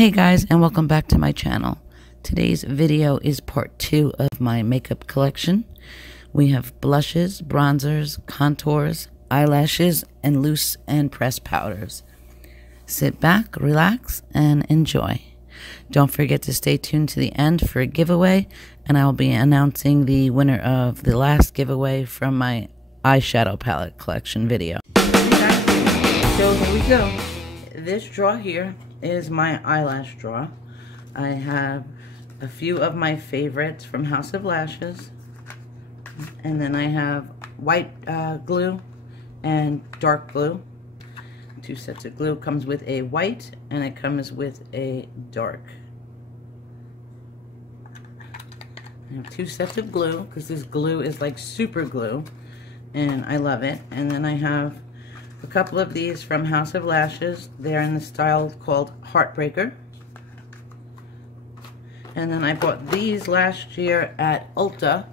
Hey guys, and welcome back to my channel. Today's video is part 2 of my makeup collection. We have blushes, bronzers, contours, eyelashes, and loose and pressed powders. Sit back, relax, and enjoy. Don't forget to stay tuned to the end for a giveaway, and I will be announcing the winner of the last giveaway from my eyeshadow palette collection video. So here we go. This drawer here is my eyelash drawer. I have a few of my favorites from House of Lashes, and then I have white glue and dark glue. 2 sets of glue. Comes with a white and it comes with a dark. I have 2 sets of glue because this glue is like super glue and I love it. And then I have a couple of these from House of Lashes. They're in the style called Heartbreaker. And then I bought these last year at Ulta,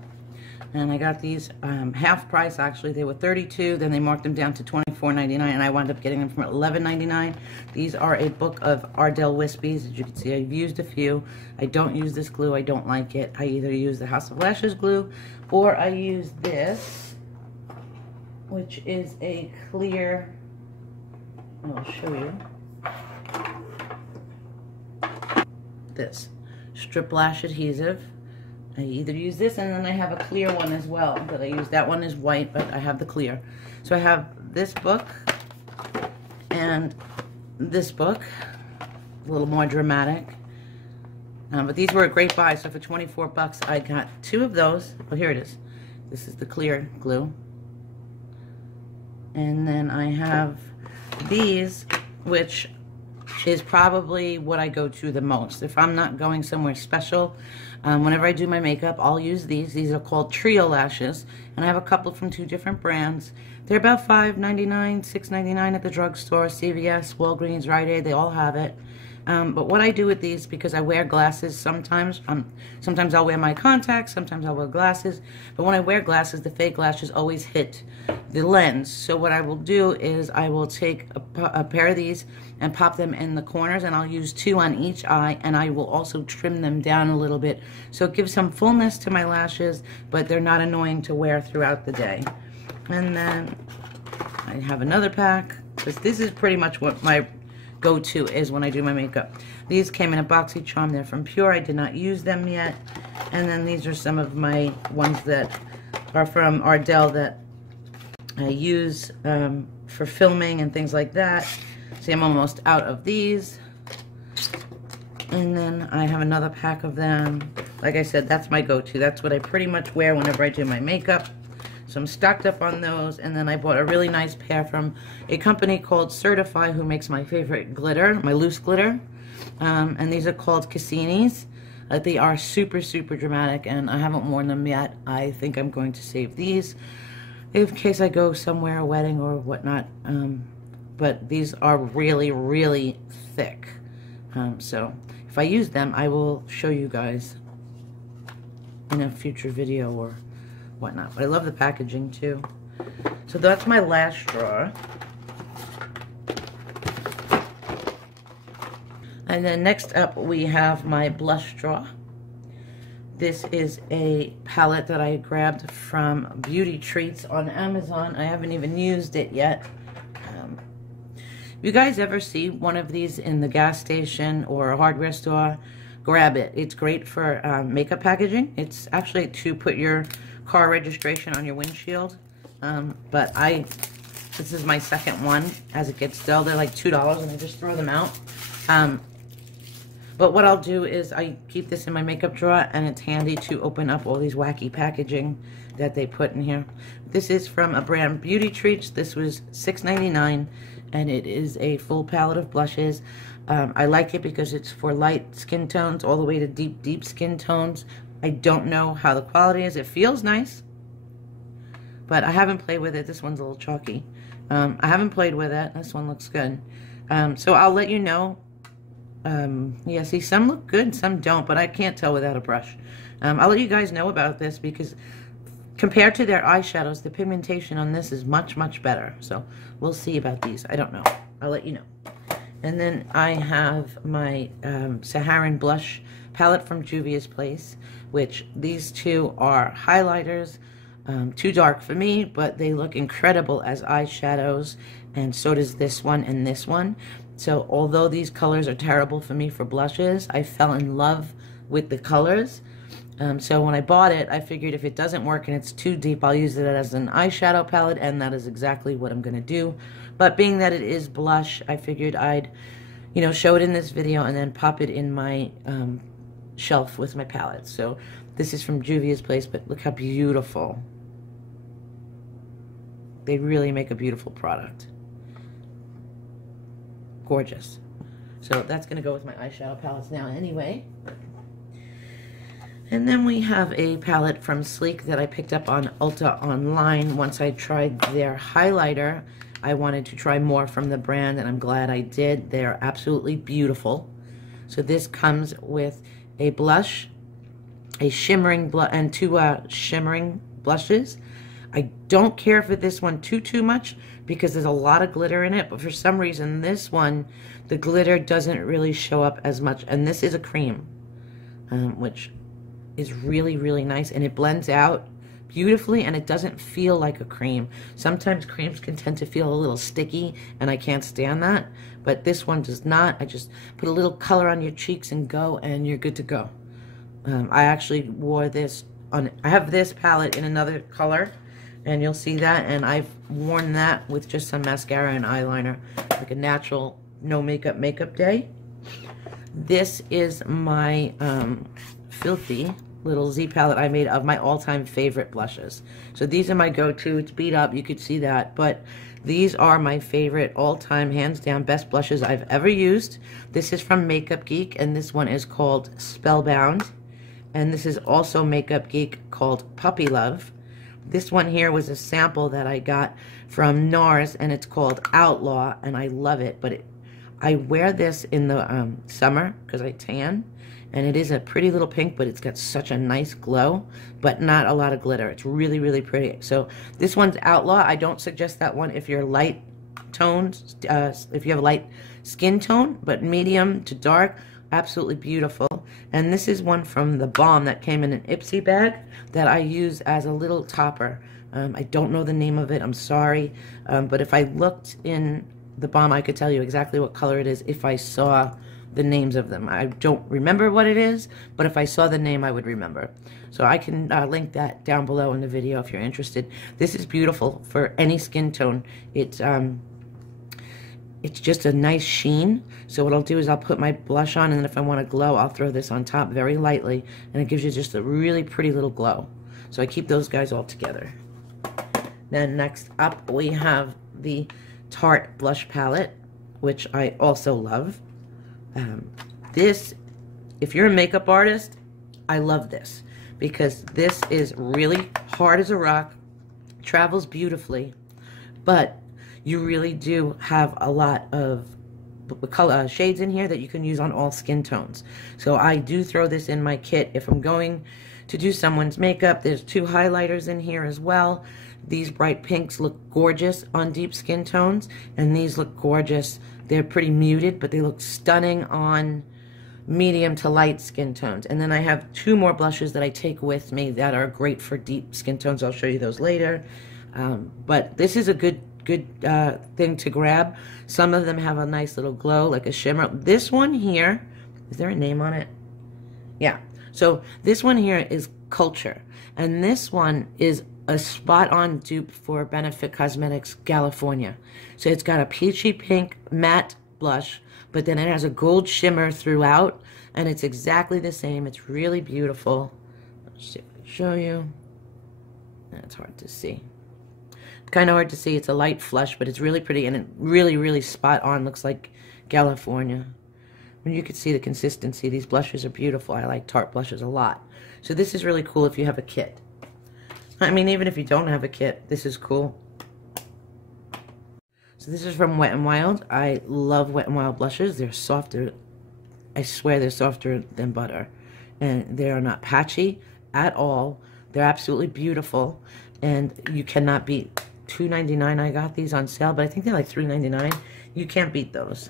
and I got these half price. Actually, they were $32, then they marked them down to $24.99, and I wound up getting them for $11.99. These are a book of Ardell wispies. As you can see, I've used a few. I don't use this glue. I don't like it. I either use the House of Lashes glue or I use this, which is a clear, I'll show you, this strip lash adhesive. I either use this, and then I have a clear one as well that I use. That one is white, but I have the clear. So I have this book and this book, a little more dramatic. But these were a great buy, so for 24 bucks I got 2 of those. Oh, here it is. This is the clear glue. And then I have these, which is probably what I go to the most. If I'm not going somewhere special, whenever I do my makeup, I'll use these. These are called Trio Lashes, and I have a couple from 2 different brands. They're about $5.99, $6.99 at the drugstore, CVS, Walgreens, Rite Aid, they all have it. But what I do with these, because I wear glasses sometimes, sometimes I'll wear my contacts, sometimes I'll wear glasses, but when I wear glasses, the fake lashes always hit the lens. So what I will do is I will take a pair of these and pop them in the corners, and I'll use 2 on each eye, and I will also trim them down a little bit so it gives some fullness to my lashes, but they're not annoying to wear throughout the day. And then I have another pack, because this is pretty much what my go-to is when I do my makeup. These came in a BoxyCharm. They're from Pure. I did not use them yet. And then these are some of my ones that are from Ardell that I use for filming and things like that. See, I'm almost out of these. And then I have another pack of them. Like I said, that's my go-to. That's what I pretty much wear whenever I do my makeup. So I'm stocked up on those, and then I bought a really nice pair from a company called Certify, who makes my favorite glitter, my loose glitter. And these are called Cassini's. They are super, super dramatic, and I haven't worn them yet. I think I'm going to save these in case I go somewhere, a wedding or whatnot. But these are really, really thick. So if I use them, I will show you guys in a future video or whatnot. But I love the packaging too. So that's my lash drawer. And then next up we have my blush drawer. This is a palette that I grabbed from Beauty Treats on Amazon. I haven't even used it yet. If you guys ever see one of these in the gas station or a hardware store, grab it. It's great for makeup packaging. It's actually to put your car registration on your windshield, but this is my second one as it gets dull. They're like $2 and I just throw them out. But what I'll do is I keep this in my makeup drawer, and it's handy to open up all these wacky packaging that they put in here. This is from a brand, Beauty Treats. This was $6.99, and it is a full palette of blushes. I like it because it's for light skin tones all the way to deep, deep skin tones. I don't know how the quality is. It feels nice, but I haven't played with it. This one's a little chalky. I haven't played with it. This one looks good. So I'll let you know. Yeah, see, some look good, some don't, but I can't tell without a brush. I'll let you guys know about this because compared to their eyeshadows, the pigmentation on this is much, much better. So we'll see about these. I don't know. I'll let you know. And then I have my Saharan blush palette from Juvia's Place, which these two are highlighters, too dark for me, but they look incredible as eyeshadows, and so does this one and this one. So although these colors are terrible for me for blushes, I fell in love with the colors. So when I bought it, I figured if it doesn't work and it's too deep, I'll use it as an eyeshadow palette, and that is exactly what I'm going to do. But being that it is blush, I figured I'd, you know, show it in this video and then pop it in my shelf with my palette. So this is from Juvia's Place, but look how beautiful. They really make a beautiful product. Gorgeous. So that's going to go with my eyeshadow palettes now anyway. And then we have a palette from Sleek that I picked up on Ulta online. Once I tried their highlighter, I wanted to try more from the brand, and I'm glad I did. They're absolutely beautiful. So this comes with a blush, a shimmering blush, and two shimmering blushes. I don't care for this one too much because there's a lot of glitter in it, but for some reason this one, the glitter doesn't really show up as much. And this is a cream, which is really nice, and it blends out beautifully, and it doesn't feel like a cream. Sometimes creams can tend to feel a little sticky, and I can't stand that, but this one does not. I just put a little color on your cheeks and go, and you're good to go. I actually wore this on, I have this palette in another color, and you'll see that, and I've worn that with just some mascara and eyeliner, like a natural no makeup day. This is my filthy little Z palette I made of my all-time favorite blushes. So these are my go-to. It's beat up, you could see that, but these are my favorite all-time, hands down, best blushes I've ever used. This is from Makeup Geek, and this one is called Spellbound, and this is also Makeup Geek called Puppy Love. This one here was a sample that I got from Nars, and it's called Outlaw, and I love it, but I wear this in the summer because I tan, and it is a pretty little pink, but it's got such a nice glow, but not a lot of glitter. It's really pretty. So this one's Outlaw. I don't suggest that one if you're light toned, if you have a light skin tone, but medium to dark, absolutely beautiful. And this is one from the Balm that came in an Ipsy bag that I use as a little topper. I don't know the name of it, I'm sorry, but if I looked in the Balm, I could tell you exactly what color it is if I saw the names of them. I don't remember what it is, but if I saw the name, I would remember. So I can link that down below in the video if you're interested. This is beautiful for any skin tone. It's just a nice sheen. So what I'll do is I'll put my blush on, and then if I want to glow, I'll throw this on top very lightly, and it gives you just a really pretty little glow. So I keep those guys all together. Then next up, we have the Tarte blush palette, which I also love. This, if you're a makeup artist, I love this because this is really hard as a rock, travels beautifully, but you really do have a lot of color shades in here that you can use on all skin tones. So I do throw this in my kit if I'm going to do someone's makeup. There's two highlighters in here as well. These bright pinks look gorgeous on deep skin tones, and these look gorgeous. They're pretty muted, but they look stunning on medium to light skin tones. And then I have two more blushes that I take with me that are great for deep skin tones. I'll show you those later. But this is a good thing to grab. Some of them have a nice little glow, like a shimmer. This one here, is there a name on it? Yeah. So this one here is Culture, and this one is a spot-on dupe for Benefit Cosmetics Galifornia. So it's got a peachy pink matte blush, but then it has a gold shimmer throughout, and it's exactly the same. It's really beautiful. Let's see if I can show you. It's hard to see. It's kind of hard to see. It's a light flush, but it's really pretty, and it really spot-on. Looks like California. And you can see the consistency. These blushes are beautiful. I like Tarte blushes a lot. So this is really cool if you have a kit. I mean, even if you don't have a kit, this is cool. So this is from Wet n Wild. I love Wet n Wild blushes. They're softer. I swear they're softer than butter. And they are not patchy at all. They're absolutely beautiful. And you cannot beat $2.99. I got these on sale, but I think they're like $3.99. You can't beat those.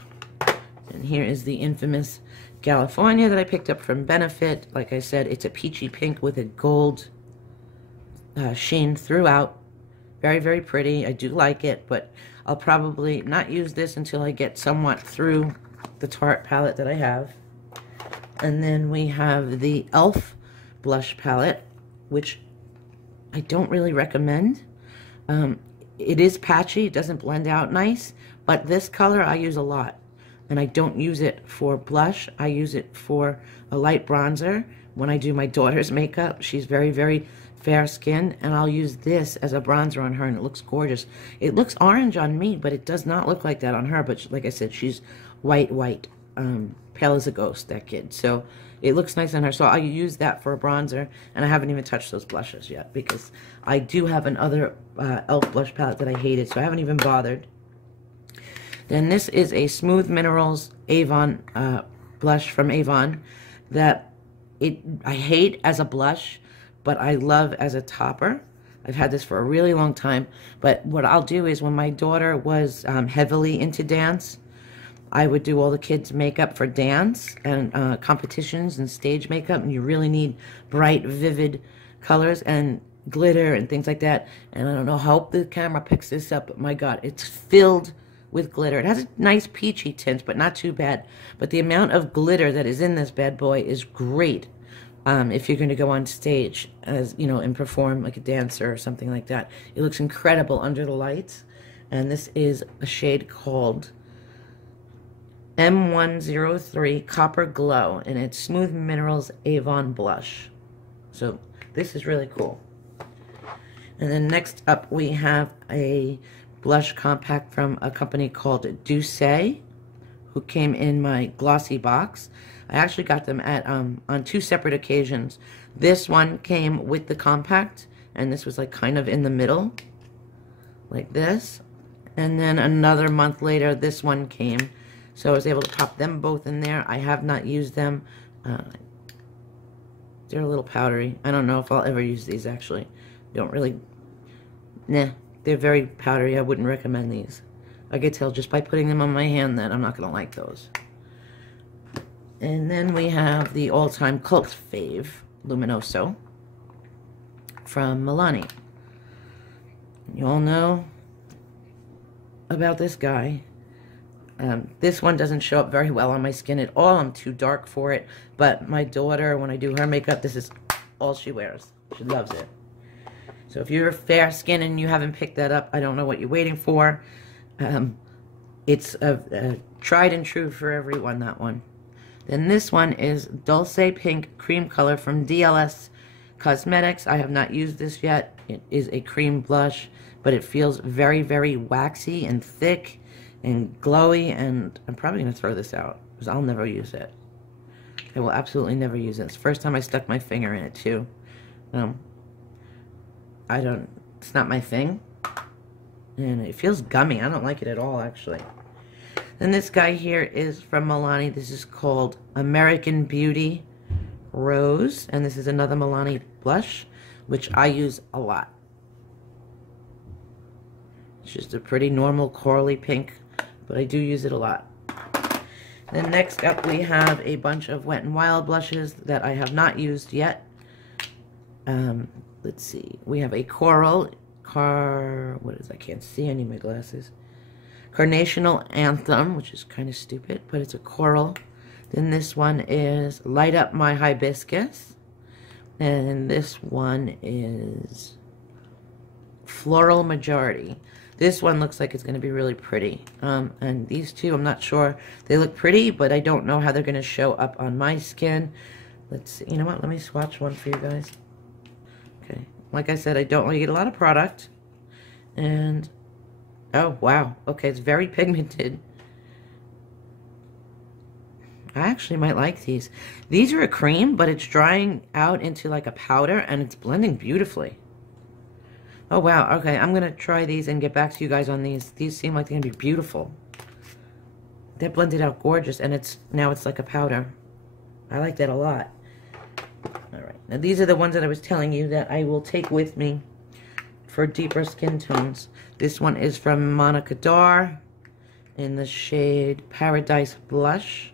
And here is the infamous Galifornia that I picked up from Benefit. Like I said, it's a peachy pink with a gold sheen throughout. Very, very pretty. I do like it, but I'll probably not use this until I get somewhat through the Tarte palette that I have. And then we have the e.l.f. blush palette, which I don't really recommend. It is patchy. It doesn't blend out nice, but this color I use a lot. And I don't use it for blush. I use it for a light bronzer. When I do my daughter's makeup, she's very, very fair-skinned, and I'll use this as a bronzer on her, and it looks gorgeous. It looks orange on me, but it does not look like that on her. But like I said, she's white, pale as a ghost, that kid. So it looks nice on her. So I use that for a bronzer, and I haven't even touched those blushes yet because I do have another e.l.f. blush palette that I hated, so I haven't even bothered. Then this is a Smooth Minerals Avon blush from Avon that I hate as a blush, but I love as a topper. I've had this for a really long time, but what I'll do is when my daughter was heavily into dance, I would do all the kids' makeup for dance and competitions and stage makeup, and you really need bright, vivid colors and glitter and things like that. And I don't know how the camera picks this up, but my God, it's filled with glitter. It has a nice peachy tint, but not too bad. But the amount of glitter that is in this bad boy is great if you're going to go on stage, as you know, and perform like a dancer or something like that. It looks incredible under the lights. And this is a shade called M103 Copper Glow, and it's Smooth Minerals Avon Blush. So this is really cool. And then next up we have a blush compact from a company called Doucce, who came in my glossy box. I actually got them at on 2 separate occasions. This one came with the compact, and this was like kind of in the middle, like this. And then another month later, this one came. So I was able to pop them both in there. I have not used them. They're a little powdery. I don't know if I'll ever use these, actually. Don't really... Nah. They're very powdery. I wouldn't recommend these. I could tell just by putting them on my hand that I'm not going to like those. And then we have the all-time cult fave, Luminoso, from Milani. You all know about this guy. This one doesn't show up very well on my skin at all. I'm too dark for it. But my daughter, when I do her makeup, this is all she wears. She loves it. So if you're fair skin and you haven't picked that up, I don't know what you're waiting for. It's a tried and true for everyone, that one. Then this one is Dulce Pink Cream Color from DLS Cosmetics. I have not used this yet. It is a cream blush, but it feels very, very waxy and thick and glowy, and I'm probably going to throw this out because I'll never use it. I will absolutely never use it. It's the first time I stuck my finger in it, too. It's not my thing. And it feels gummy. I don't like it at all, actually. Then this guy here is from Milani. This is called American Beauty Rose. And this is another Milani blush, which I use a lot. It's just a pretty normal corally pink, but I do use it a lot. Then next up we have a bunch of Wet n Wild blushes that I have not used yet. Let's see. We have a coral, I can't see, I need my glasses. Carnational Anthem, which is kind of stupid, but it's a coral. Then this one is Light Up My Hibiscus. And this one is Floral Majority. This one looks like it's going to be really pretty. And these two, I'm not sure. They look pretty, but I don't know how they're going to show up on my skin. Let's see. You know what? Let me swatch one for you guys. Okay. Like I said, I don't really get a lot of product. And, oh, wow. Okay, it's very pigmented. I actually might like these. These are a cream, but it's drying out into like a powder, and it's blending beautifully. Oh, wow. Okay, I'm going to try these and get back to you guys on these. These seem like they're going to be beautiful. They're blended out gorgeous, and now it's like a powder. I like that a lot. All right. Now, these are the ones that I was telling you that I will take with me for deeper skin tones. This one is from Kadar, in the shade Paradise Blush.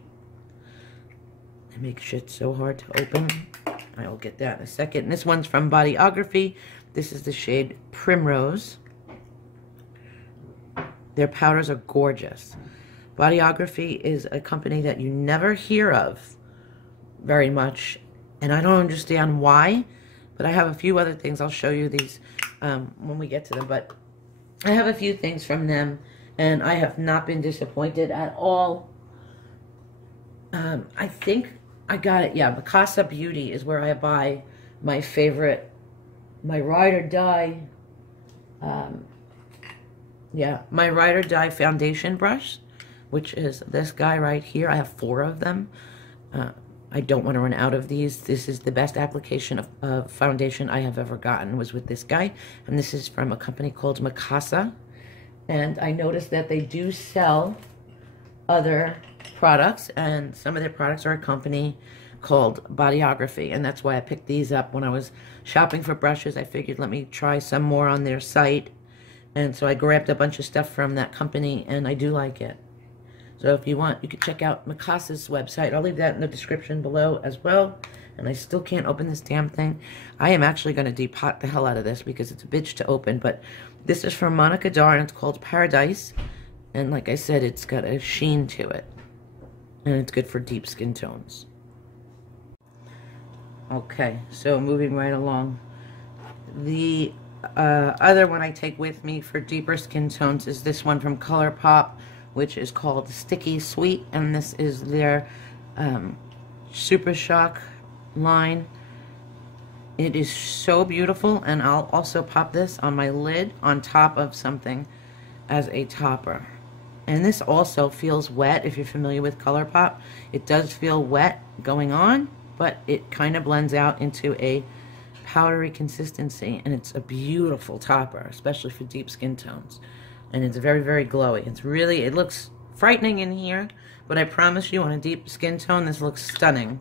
It makes shit so hard to open. I will get that in a second. And this one's from Bodyography. This is the shade Primrose. Their powders are gorgeous. Bodyography is a company that you never hear of very much, and I don't understand why, but I have a few other things. I'll show you these when we get to them, but I have a few things from them, and I have not been disappointed at all. I think I got it. Yeah, Mikasa Beauty is where I buy my favorite, my Ride or Die. Yeah, my Ride or Die foundation brush, which is this guy right here. I have 4 of them. I don't want to run out of these. This is the best application of foundation I have ever gotten, was with this guy. And this is from a company called Mikasa. And I noticed that they do sell other products, and some of their products are a company called Bodyography. And that's why I picked these up when I was shopping for brushes. I figured, let me try some more on their site. And so I grabbed a bunch of stuff from that company, and I do like it. So if you want, you can check out Mikasa's website. I'll leave that in the description below as well. And I still can't open this damn thing. I am actually going to depot the hell out of this because it's a bitch to open. But this is from Kadar, and it's called Paradise. And like I said, it's got a sheen to it. And it's good for deep skin tones. Okay, so moving right along. The other one I take with me for deeper skin tones is this one from Colourpop, which is called Stickysweet, and this is their Super Shock line. It is so beautiful, and I'll also pop this on my lid on top of something as a topper. And this also feels wet. If you're familiar with Colourpop, it does feel wet going on, but it kind of blends out into a powdery consistency, and it's a beautiful topper, especially for deep skin tones. And it's very, very glowy. It's really, it looks frightening in here, but I promise you on a deep skin tone, this looks stunning.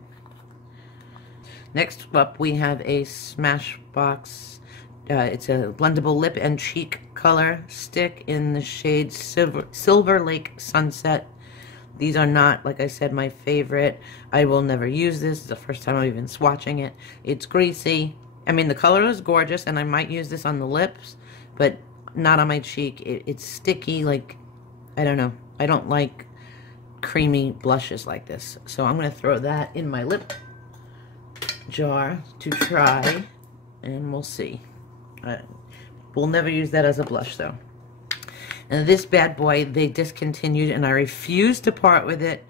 Next up, we have a Smashbox. It's a blendable lip and cheek color stick in the shade Silver Lake Sunset. These are not, like I said, my favorite. I will never use this. It's the first time I'm even swatching it. It's greasy. I mean, the color is gorgeous, and I might use this on the lips, but not on my cheek. It's sticky, like, I don't know. I don't like creamy blushes like this. So I'm going to throw that in my lip jar to try, and we'll see. We'll never use that as a blush, though. And this bad boy, they discontinued, and I refuse to part with it.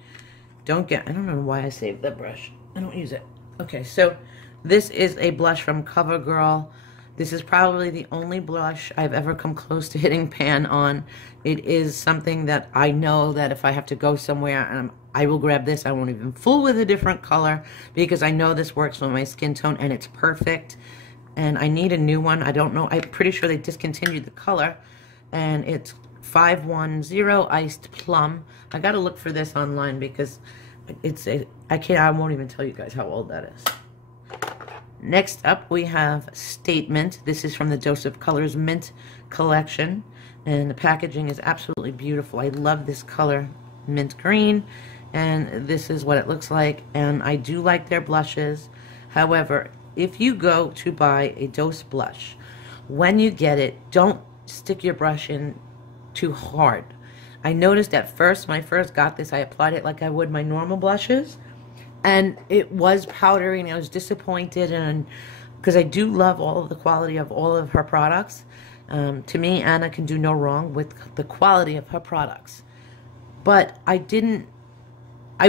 I don't know why I saved the brush. I don't use it. Okay, so this is a blush from CoverGirl. This is probably the only blush I've ever come close to hitting pan on. It is something that I know that if I have to go somewhere, and I will grab this. I won't even fool with a different color because I know this works with my skin tone, and it's perfect. And I need a new one. I don't know. I'm pretty sure they discontinued the color. And it's 510 Iced Plum. I gotta look for this online because I won't even tell you guys how old that is. Next up, we have Statement. This is from the Dose of Colors Mint collection, and the packaging is absolutely beautiful. I love this color, mint green, and this is what it looks like, and I do like their blushes. However, if you go to buy a Dose blush, when you get it, don't stick your brush in too hard. I noticed at first, when I first got this, I applied it like I would my normal blushes, and it was powdery, and I was disappointed, and because I do love all of the quality of all of her products. To me, Anna can do no wrong with the quality of her products. But I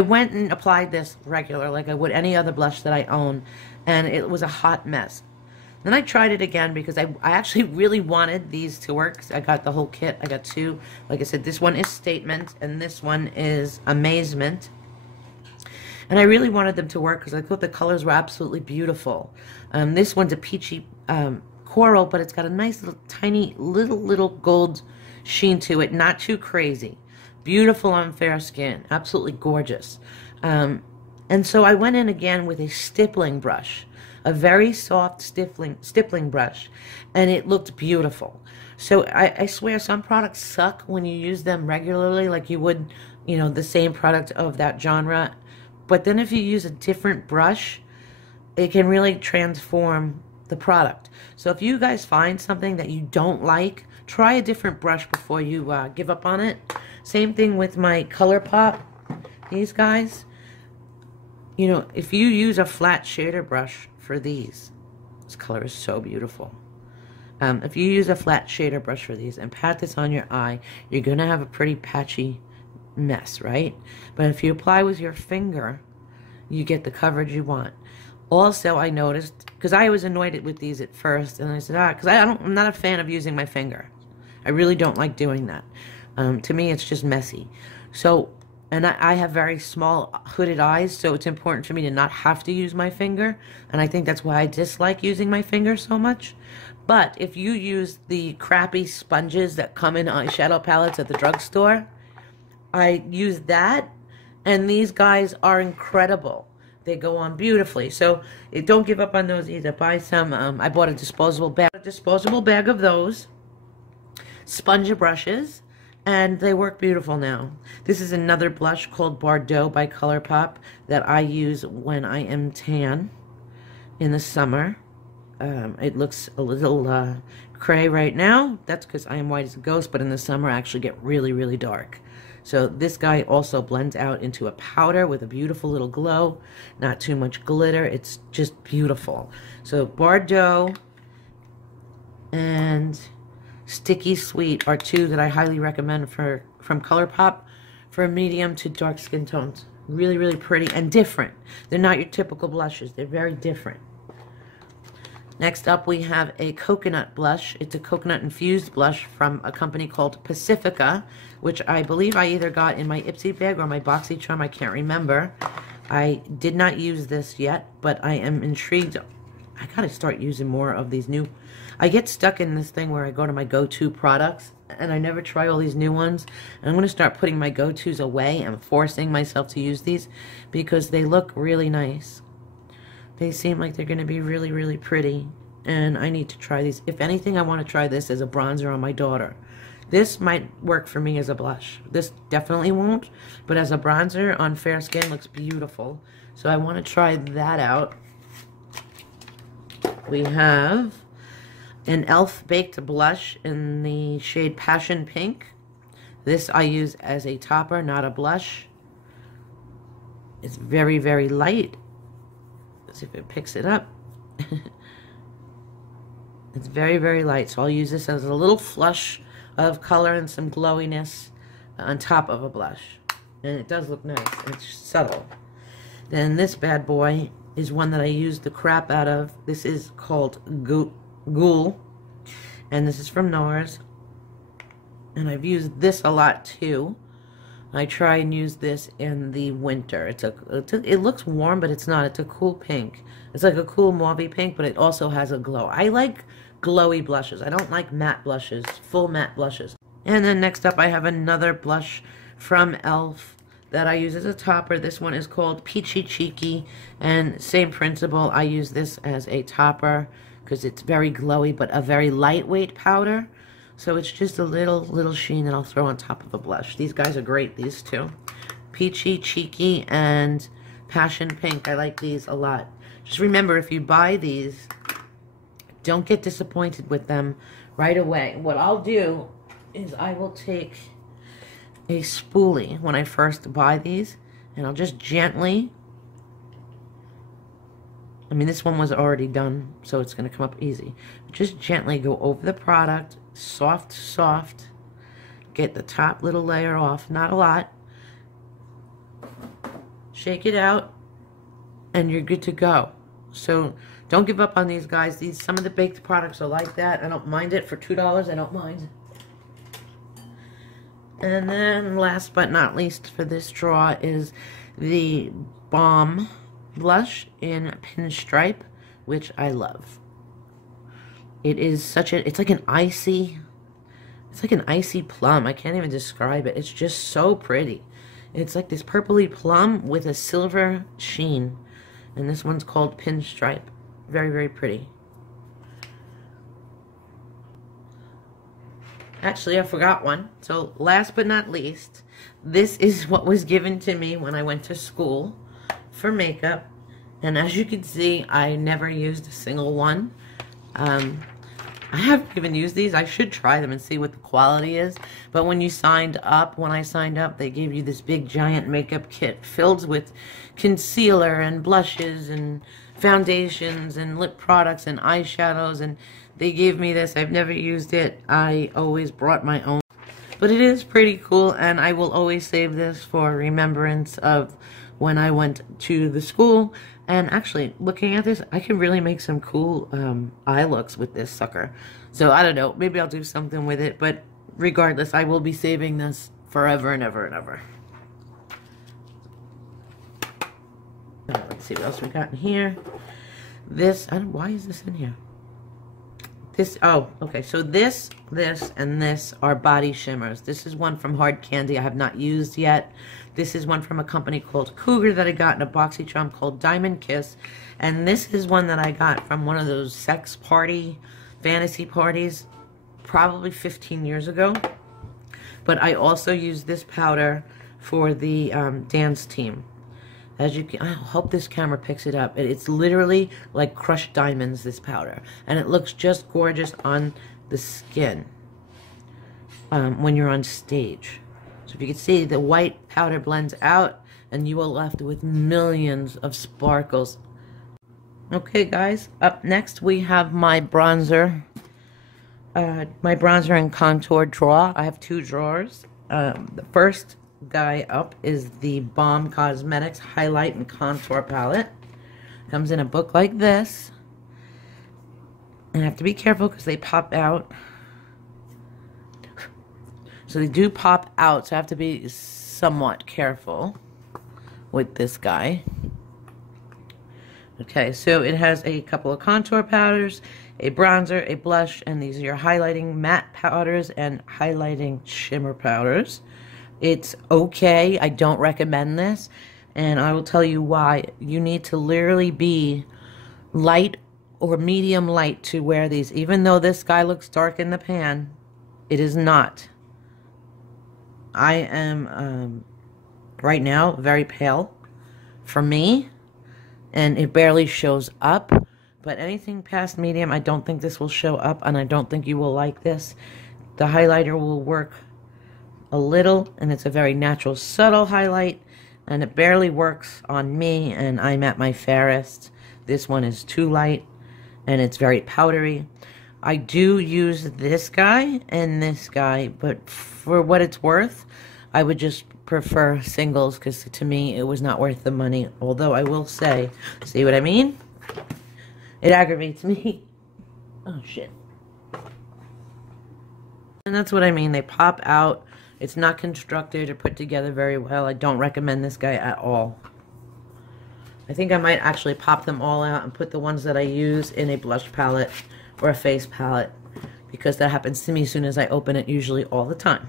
went and applied this regular, like I would any other blush that I own, and it was a hot mess. Then I tried it again because I actually really wanted these to work. I got the whole kit. I got 2. Like I said, this one is Statement, and this one is Amazement. And I really wanted them to work because I thought the colors were absolutely beautiful. This one's a peachy coral, but it's got a nice little tiny little gold sheen to it. Not too crazy. Beautiful on fair skin. Absolutely gorgeous. And so I went in again with a stippling brush. A very soft stippling brush. And it looked beautiful. So I swear some products suck when you use them regularly, like you would, you know, the same product of that genre. But then if you use a different brush, it can really transform the product. So if you guys find something that you don't like, try a different brush before you give up on it. Same thing with my Colourpop. These guys, you know, if you use a flat shader brush for these, this color is so beautiful. If you use a flat shader brush for these and pat this on your eye, you're going to have a pretty patchy mess, right? But if you apply with your finger, you get the coverage you want. Also, I noticed, because I was annoyed with these at first, and I said, because I'm not a fan of using my finger. I really don't like doing that. To me, it's just messy. So, and I have very small hooded eyes, so it's important for me to not have to use my finger, and I think that's why I dislike using my finger so much. But if you use the crappy sponges that come in eyeshadow palettes at the drugstore, I use that, and these guys are incredible. They go on beautifully. So don't give up on those either. Buy some. I bought a disposable bag of those sponge brushes, and they work beautiful now. This is another blush called Bardot by Colourpop that I use when I am tan in the summer. It looks a little cray right now. That's because I am white as a ghost, but in the summer I actually get really, really dark. So this guy also blends out into a powder with a beautiful little glow. Not too much glitter. It's just beautiful. So Bardot and Stickysweet are two that I highly recommend from Colourpop for medium to dark skin tones. Really, really pretty and different. They're not your typical blushes. They're very different. Next up, we have a coconut blush. It's a coconut infused blush from a company called Pacifica, which I believe I either got in my Ipsy bag or my BoxyCharm. I can't remember. I did not use this yet, but I am intrigued. I gotta start using more of these new. I get stuck in this thing where I go to my go-to products and I never try all these new ones. And I'm gonna start putting my go-tos away and forcing myself to use these because they look really nice. They seem like they're going to be really, really pretty, and I need to try these. If anything, I want to try this as a bronzer on my daughter. This might work for me as a blush. This definitely won't, but as a bronzer on fair skin looks beautiful. So I want to try that out. We have an e.l.f. Baked Blush in the shade Passion Pink. This I use as a topper, not a blush. It's very, very light. See if it picks it up. It's very, very light, so I'll use this as a little flush of color and some glowiness on top of a blush. And it does look nice. It's subtle. Then this bad boy is one that I used the crap out of. This is called Ghoul, and this is from Nars. And I've used this a lot too. I try and use this in the winter. It looks warm, but it's not. It's a cool pink. It's like a cool mauve pink, but it also has a glow. I like glowy blushes. I don't like matte blushes, full matte blushes. And then next up, I have another blush from e.l.f. that I use as a topper. This one is called Peachy Cheeky, and same principle. I use this as a topper because it's very glowy, but a very lightweight powder. So it's just a little sheen that I'll throw on top of a blush. These guys are great, these two. Peachy, Cheeky, and Passion Pink. I like these a lot. Just remember, if you buy these, don't get disappointed with them right away. What I'll do is I will take a spoolie when I first buy these, and I'll just gently, I mean, this one was already done, so it's going to come up easy. Just gently go over the product, soft, get the top little layer off, not a lot. Shake it out, and you're good to go. So don't give up on these guys. Some of the baked products are like that. I don't mind it. For $2, I don't mind. And then last but not least for this draw is the Balm Blush in Pinstripe, which I love. It is it's like an icy plum. I can't even describe it. It's just so pretty. It's like this purpley plum with a silver sheen. And this one's called Pinstripe. Very, very pretty. Actually, I forgot one. So last but not least, this is what was given to me when I went to school for makeup. And as you can see, I never used a single one. I haven't even used these. I should try them and see what the quality is. But when I signed up, they gave you this big giant makeup kit filled with concealer and blushes and foundations and lip products and eyeshadows, and they gave me this. I've never used it. I always brought my own. But it is pretty cool, and I will always save this for remembrance of when I went to the school. And actually, looking at this, I can really make some cool eye looks with this sucker. So, I don't know. Maybe I'll do something with it. But regardless, I will be saving this forever and ever and ever. Let's see what else we got in here. This, why is this in here? This, oh, okay. So this, and this are body shimmers. This is one from Hard Candy I have not used yet. This is one from a company called Cougar that I got in a BoxyCharm called Diamond Kiss. And this is one that I got from one of those sex party, fantasy parties, probably 15 years ago. But I also used this powder for the dance team. As you can, I hope this camera picks it up. It's literally like crushed diamonds, this powder. And it looks just gorgeous on the skin when you're on stage. So if you can see, the white powder blends out and you are left with millions of sparkles. Okay, guys, up next we have my bronzer. My bronzer and contour drawer. I have two drawers. The first guy up is the Balm Cosmetics Highlight and Contour Palette. Comes in a book like this. And I have to be careful because they pop out. So they do pop out, so I have to be somewhat careful with this guy. Okay, so it has a couple of contour powders, a bronzer, a blush, and these are your highlighting matte powders and highlighting shimmer powders. It's okay. I don't recommend this, and I will tell you why. You need to literally be light or medium light to wear these. Even though this guy looks dark in the pan, it is not. I am, right now, very pale for me, and it barely shows up. But anything past medium, I don't think this will show up, and I don't think you will like this. The highlighter will work a little, and it's a very natural, subtle highlight, and it barely works on me, and I'm at my fairest. This one is too light, and it's very powdery. I do use this guy and this guy, but for what it's worth, I would just prefer singles, because to me, it was not worth the money. Although I will say, see what I mean? It aggravates me. Oh, shit. And that's what I mean. They pop out. It's not constructed or put together very well. I don't recommend this guy at all. I think I might actually pop them all out and put the ones that I use in a blush palette or a face palette, because that happens to me as soon as I open it, usually all the time.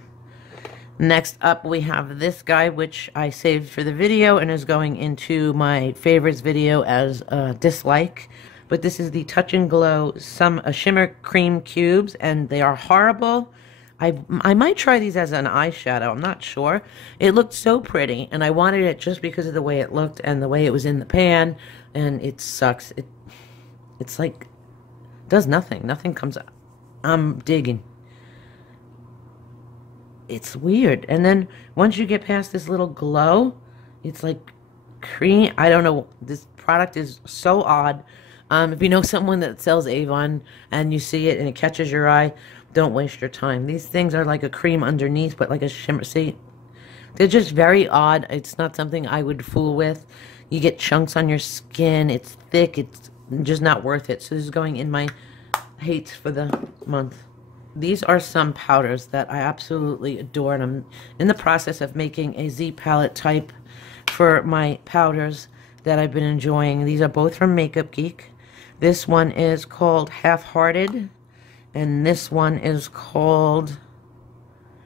Next up, we have this guy, which I saved for the video and is going into my favorites video as a dislike. But this is the Touch and Glow Shimmer Cream Cubes, and they are horrible. I might try these as an eyeshadow. I'm not sure. It looked so pretty, and I wanted it just because of the way it looked and the way it was in the pan, and it sucks. It's like, does nothing. Nothing comes out. I'm digging. It's weird. And then once you get past this little glow, it's like cream. I don't know. This product is so odd. If you know someone that sells Avon and you see it and it catches your eye, don't waste your time. These things are like a cream underneath, but like a shimmer. See, they're just very odd. It's not something I would fool with. You get chunks on your skin. It's thick. It's just not worth it. So this is going in my hates for the month. These are some powders that I absolutely adore, and I'm in the process of making a Z palette type for my powders that I've been enjoying. These are both from Makeup Geek. This one is called Half-Hearted, and this one is called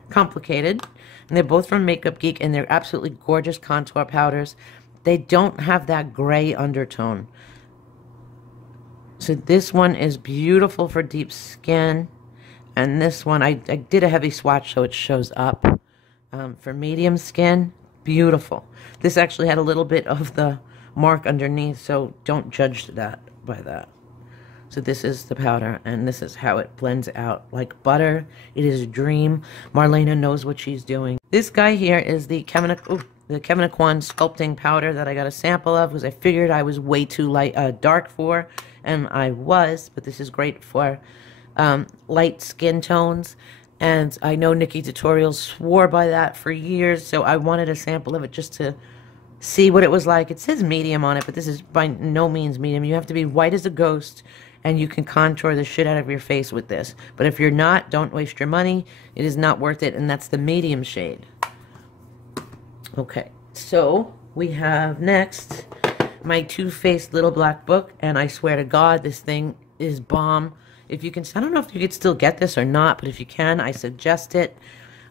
Complicated. And they're both from Makeup Geek, and they're absolutely gorgeous contour powders. They don't have that gray undertone. So this one is beautiful for deep skin, And this one, I did a heavy swatch so it shows up. For medium skin, beautiful. This actually had a little bit of the mark underneath, so don't judge that by that. So this is the powder, and this is how it blends out like butter. It is a dream. Marlena knows what she's doing. This guy here is the Kevin Aquan sculpting powder that I got a sample of because I figured I was way too dark for, and I was, but this is great for light skin tones. And I know Nikki Tutorials swore by that for years, so I wanted a sample of it just to see what it was like. It says medium on it, but this is by no means medium. You have to be white as a ghost, and you can contour the shit out of your face with this. But if you're not, don't waste your money. It is not worth it, and that's the medium shade. Okay, so we have next my Too Faced Little Black Book, and I swear to God, this thing is bomb. If you can, I don't know if you could still get this or not, but if you can, I suggest it.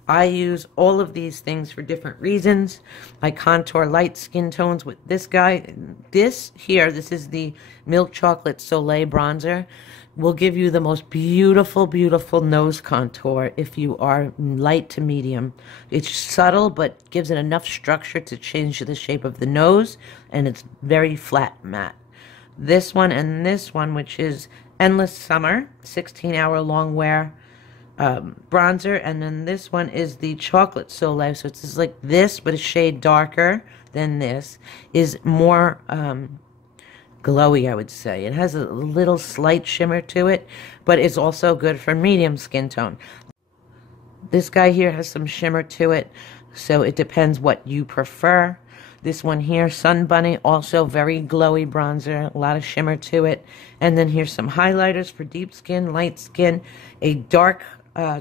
I use all of these things for different reasons. I contour light skin tones with this guy. This here, this is the Milk Chocolate Soleil Bronzer, will give you the most beautiful, beautiful nose contour if you are light to medium. It's subtle, but gives it enough structure to change the shape of the nose, and it's very flat matte. This one and this one, which is Endless Summer, 16-hour long wear bronzer, and then this one is the Chocolate Soleil, so it's just like this, but a shade darker than this, is more glowy, I would say. It has a little slight shimmer to it, but it's also good for medium skin tone. This guy here has some shimmer to it, so it depends what you prefer. This one here, Sun Bunny, also very glowy bronzer, a lot of shimmer to it. And then here's some highlighters for deep skin, light skin, a dark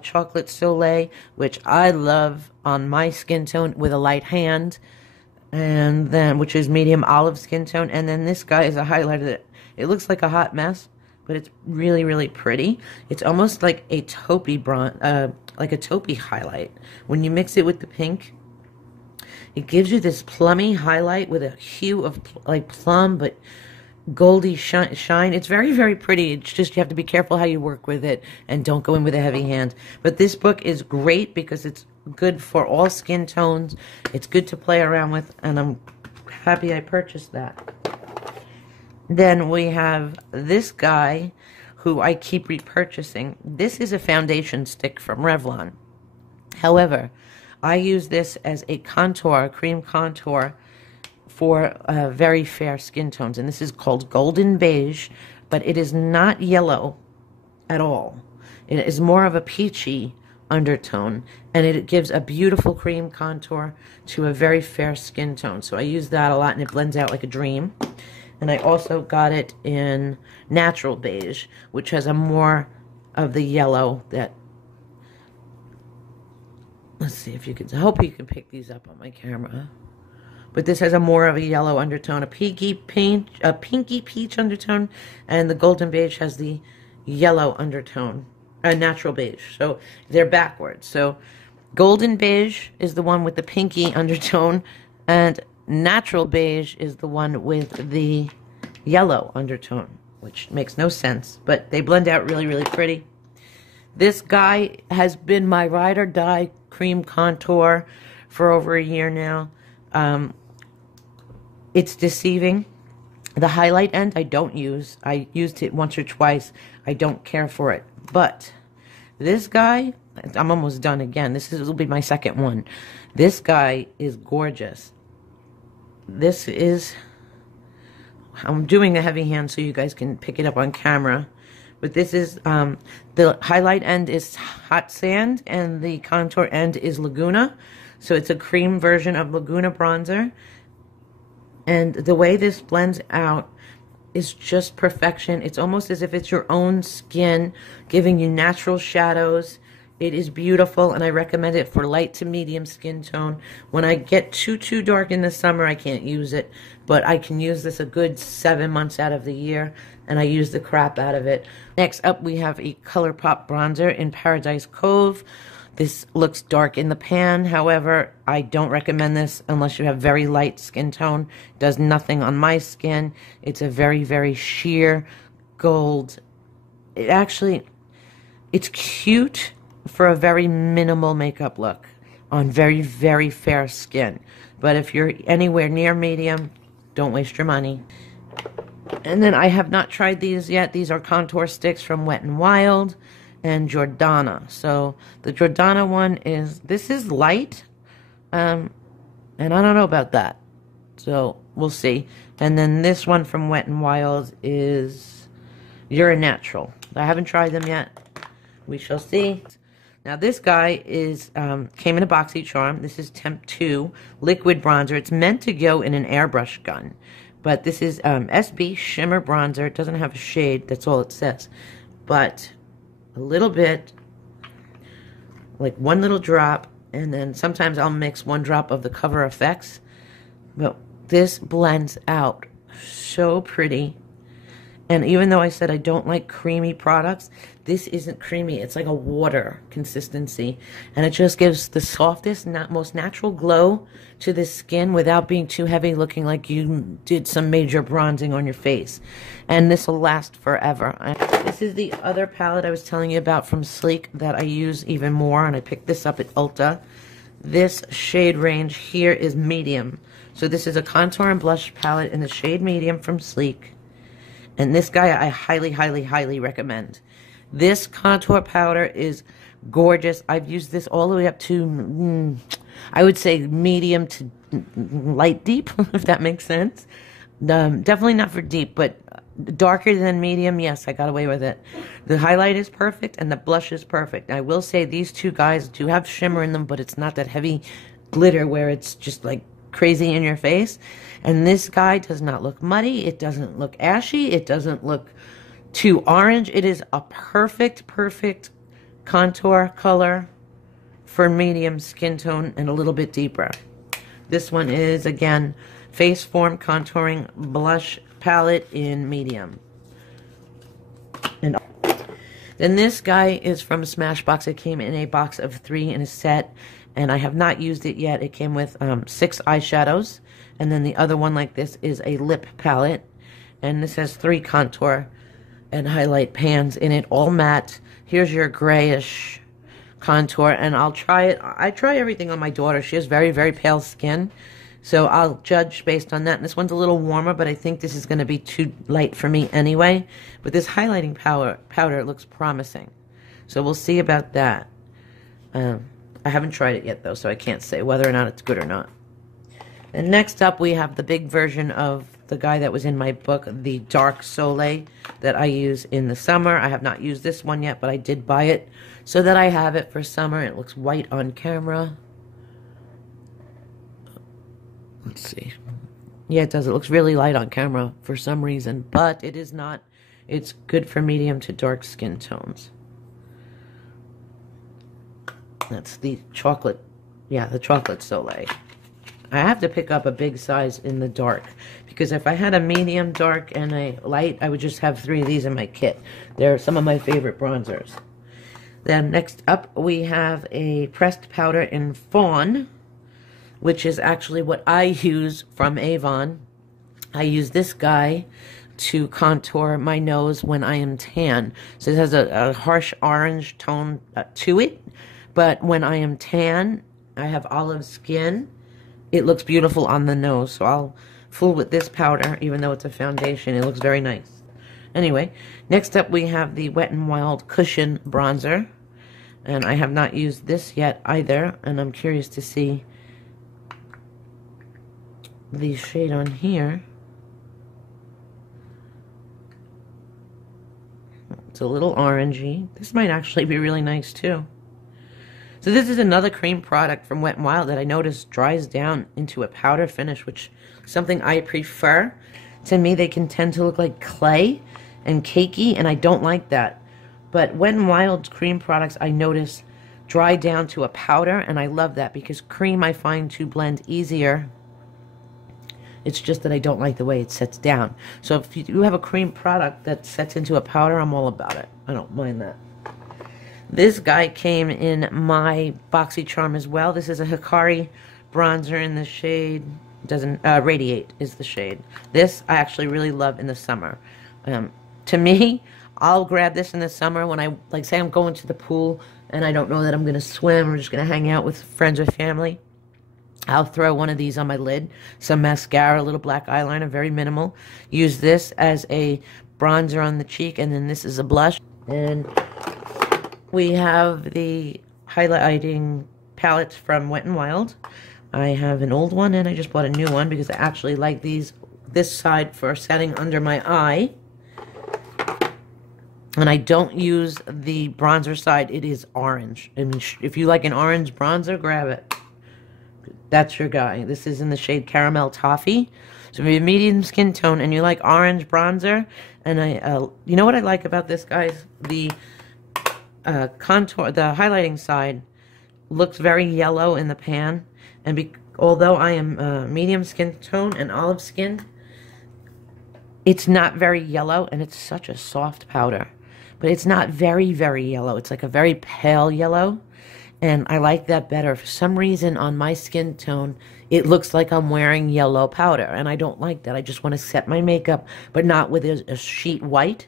Chocolate Soleil, which I love on my skin tone with a light hand, and then which is medium olive skin tone. And then this guy is a highlighter that it looks like a hot mess, but it's really, really pretty. It's almost like a taupey like a taupey highlight. When you mix it with the pink, it gives you this plummy highlight with a hue of like plum, but goldy shine. It's very, very pretty. It's just you have to be careful how you work with it and don't go in with a heavy hand. But this book is great because it's good for all skin tones. It's good to play around with, and I'm happy I purchased that. Then we have this guy who I keep repurchasing. This is a foundation stick from Revlon. However, I use this as a contour, a cream contour, for very fair skin tones. And this is called Golden Beige, but it is not yellow at all. It is more of a peachy undertone, and it gives a beautiful cream contour to a very fair skin tone. So I use that a lot, and it blends out like a dream. And I also got it in Natural Beige, which has a more of the yellow that... Let's see if you can... I hope you can pick these up on my camera. But this has a more of a yellow undertone, a pinky peach undertone, and the Golden Beige has the yellow undertone, Natural Beige. So they're backwards. So Golden Beige is the one with the pinky undertone, and Natural Beige is the one with the yellow undertone, which makes no sense, but they blend out really, really pretty. This guy has been my ride or die cream contour for over a year now. It's deceiving. The highlight end I don't use. I used it once or twice. I don't care for it. But this guy, I'm almost done again. This will be my second one. This guy is gorgeous. This is... I'm doing a heavy hand so you guys can pick it up on camera. But this is, the highlight end is Hot Sand, and the contour end is Laguna. So it's a cream version of Laguna bronzer. And the way this blends out is just perfection. It's almost as if it's your own skin, giving you natural shadows. It is beautiful, and I recommend it for light to medium skin tone. When I get too dark in the summer, I can't use it. But I can use this a good 7 months out of the year, and I use the crap out of it. Next up, we have a Colourpop bronzer in Paradise Cove. This looks dark in the pan. However, I don't recommend this unless you have very light skin tone. It does nothing on my skin. It's a very, very sheer gold. It actually, It's cute for a very minimal makeup look on very, very fair skin. But if you're anywhere near medium, don't waste your money. And then I have not tried these yet. These are contour sticks from Wet n Wild and Jordana. So the Jordana one is, this is light, and I don't know about that. So we'll see. And then this one from Wet n Wild is You're a Natural. I haven't tried them yet. We shall see. Now this guy is came in a BoxyCharm. This is Temp 2 liquid bronzer. It's meant to go in an airbrush gun, but this is SB shimmer bronzer. It doesn't have a shade. That's all it says. But a little bit, like one little drop, and then sometimes I'll mix one drop of the Cover FX. But this blends out so pretty. And even though I said I don't like creamy products, this isn't creamy. It's like a water consistency. And it just gives the softest, most natural glow to the skin without being too heavy, looking like you did some major bronzing on your face. And this will last forever. This is the other palette I was telling you about from Sleek that I use even more. And I picked this up at Ulta. This shade range here is medium. So this is a contour and blush palette in the shade medium from Sleek. And this guy I highly, highly, highly recommend. This contour powder is gorgeous. I've used this all the way up to, I would say, medium to light deep, if that makes sense. Definitely not for deep, but darker than medium, yes, I got away with it. The highlight is perfect, and the blush is perfect. I will say these two guys do have shimmer in them, but it's not that heavy glitter where it's just like crazy in your face. And this guy does not look muddy. It doesn't look ashy. It doesn't look too orange. It is a perfect contour color for medium skin tone and a little bit deeper. This one is, again, Face Form Contouring Blush Palette in medium. And then this guy is from Smashbox. It came in a box of 3 in a set, and I have not used it yet. It came with 6 eyeshadows, and then the other one like this is a lip palette, and this has 3 contour and highlight pans in it, all matte. Here's your grayish contour, and I'll try it. I try everything on my daughter. She has very, very pale skin, so I'll judge based on that. And this one's a little warmer, but I think this is going to be too light for me anyway. But this highlighting powder looks promising, so we'll see about that. I haven't tried it yet, though, so I can't say whether or not it's good or not. And next up, we have the big version of the guy that was in my book, the Dark Soleil, that I use in the summer. I have not used this one yet, but I did buy it so that I have it for summer. It looks white on camera. Let's see. Yeah, it does. It looks really light on camera for some reason, but it is not. It's good for medium to dark skin tones. That's the chocolate, yeah, the chocolate Soleil. I have to pick up a big size in the dark, because if I had a medium, dark, and a light, I would just have 3 of these in my kit. They're some of my favorite bronzers. Then next up, we have a pressed powder in Fawn, which is actually what I use from Avon. I use this guy to contour my nose when I am tan. So it has a harsh orange tone to it. But when I am tan, I have olive skin, it looks beautiful on the nose. So I'll fool with this powder, even though it's a foundation. It looks very nice. Anyway, next up we have the Wet n Wild Cushion Bronzer. And I have not used this yet either. And I'm curious to see the shade on here. It's a little orangey. This might actually be really nice too. So this is another cream product from Wet n Wild that I noticed dries down into a powder finish, which is something I prefer. To me, they can tend to look like clay and cakey, and I don't like that. But Wet n Wild cream products, I notice, dry down to a powder, and I love that because cream I find to blend easier. It's just that I don't like the way it sets down. So if you have a cream product that sets into a powder, I'm all about it. I don't mind that. This guy came in my BoxyCharm as well. This is a Hikari bronzer in the shade, Radiate is the shade. This I actually really love in the summer. To me, I'll grab this in the summer when I, like, say I'm going to the pool and I don't know that I'm going to swim. I'm just going to hang out with friends or family. I'll throw one of these on my lid, some mascara, a little black eyeliner, very minimal. Use this as a bronzer on the cheek, and then this is a blush. And we have the highlighting palettes from Wet n Wild. I have an old one, and I just bought a new one because I actually like this side for setting under my eye. And I don't use the bronzer side. It is orange. I mean, if you like an orange bronzer, grab it. That's your guy. This is in the shade Caramel Toffee. So if you have medium skin tone and you like orange bronzer, and you know what I like about this, guys? The contour, the highlighting side looks very yellow in the pan. And although I am medium skin tone and olive skin, it's not very yellow, and it's such a soft powder. But it's not very, very yellow. It's like a very pale yellow. And I like that better. For some reason, on my skin tone, it looks like I'm wearing yellow powder. And I don't like that. I just want to set my makeup, but not with a sheet white.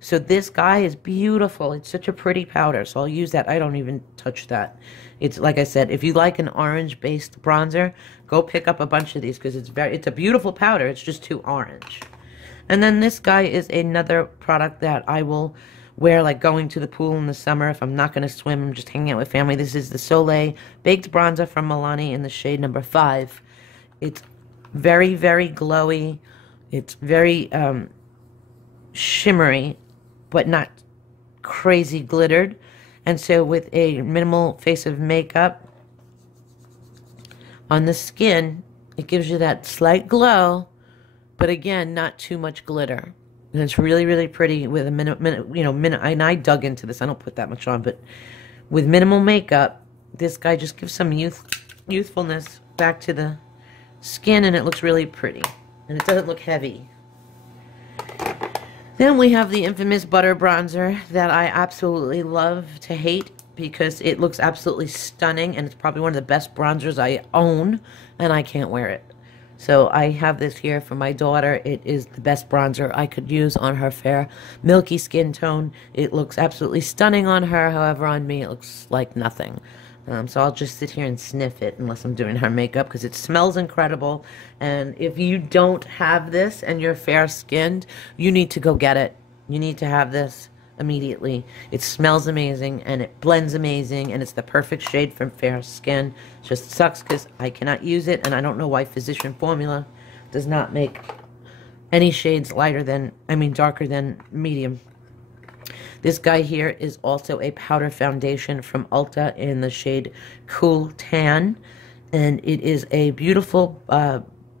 So this guy is beautiful. It's such a pretty powder. So I'll use that. I don't even touch that. It's, like I said, if you like an orange-based bronzer, go pick up a bunch of these because it's a beautiful powder. It's just too orange. And then this guy is another product that I will wear, like going to the pool in the summer. If I'm not going to swim, I'm just hanging out with family. This is the Soleil Baked Bronzer from Milani in the shade number 5. It's very, very glowy. It's very shimmery, but not crazy glittered. And so with a minimal face of makeup on the skin, it gives you that slight glow, but again, not too much glitter. And it's really, really pretty with a minute, and I dug into this. I don't put that much on, but with minimal makeup, this guy just gives some youthfulness back to the skin, and it looks really pretty. And it doesn't look heavy. Then we have the infamous Butter Bronzer that I absolutely love to hate because it looks absolutely stunning, and it's probably one of the best bronzers I own, and I can't wear it. So I have this here for my daughter. It is the best bronzer I could use on her fair, milky skin tone. It looks absolutely stunning on her. However, on me, it looks like nothing. So I'll just sit here and sniff it unless I'm doing her makeup because it smells incredible. And if you don't have this and you're fair-skinned, you need to go get it. You need to have this immediately. It smells amazing and it blends amazing, and it's the perfect shade for fair skin. It just sucks because I cannot use it, and I don't know why Physician Formula does not make any shades darker than medium. This guy here is also a powder foundation from Ulta in the shade Cool Tan, and it is a beautiful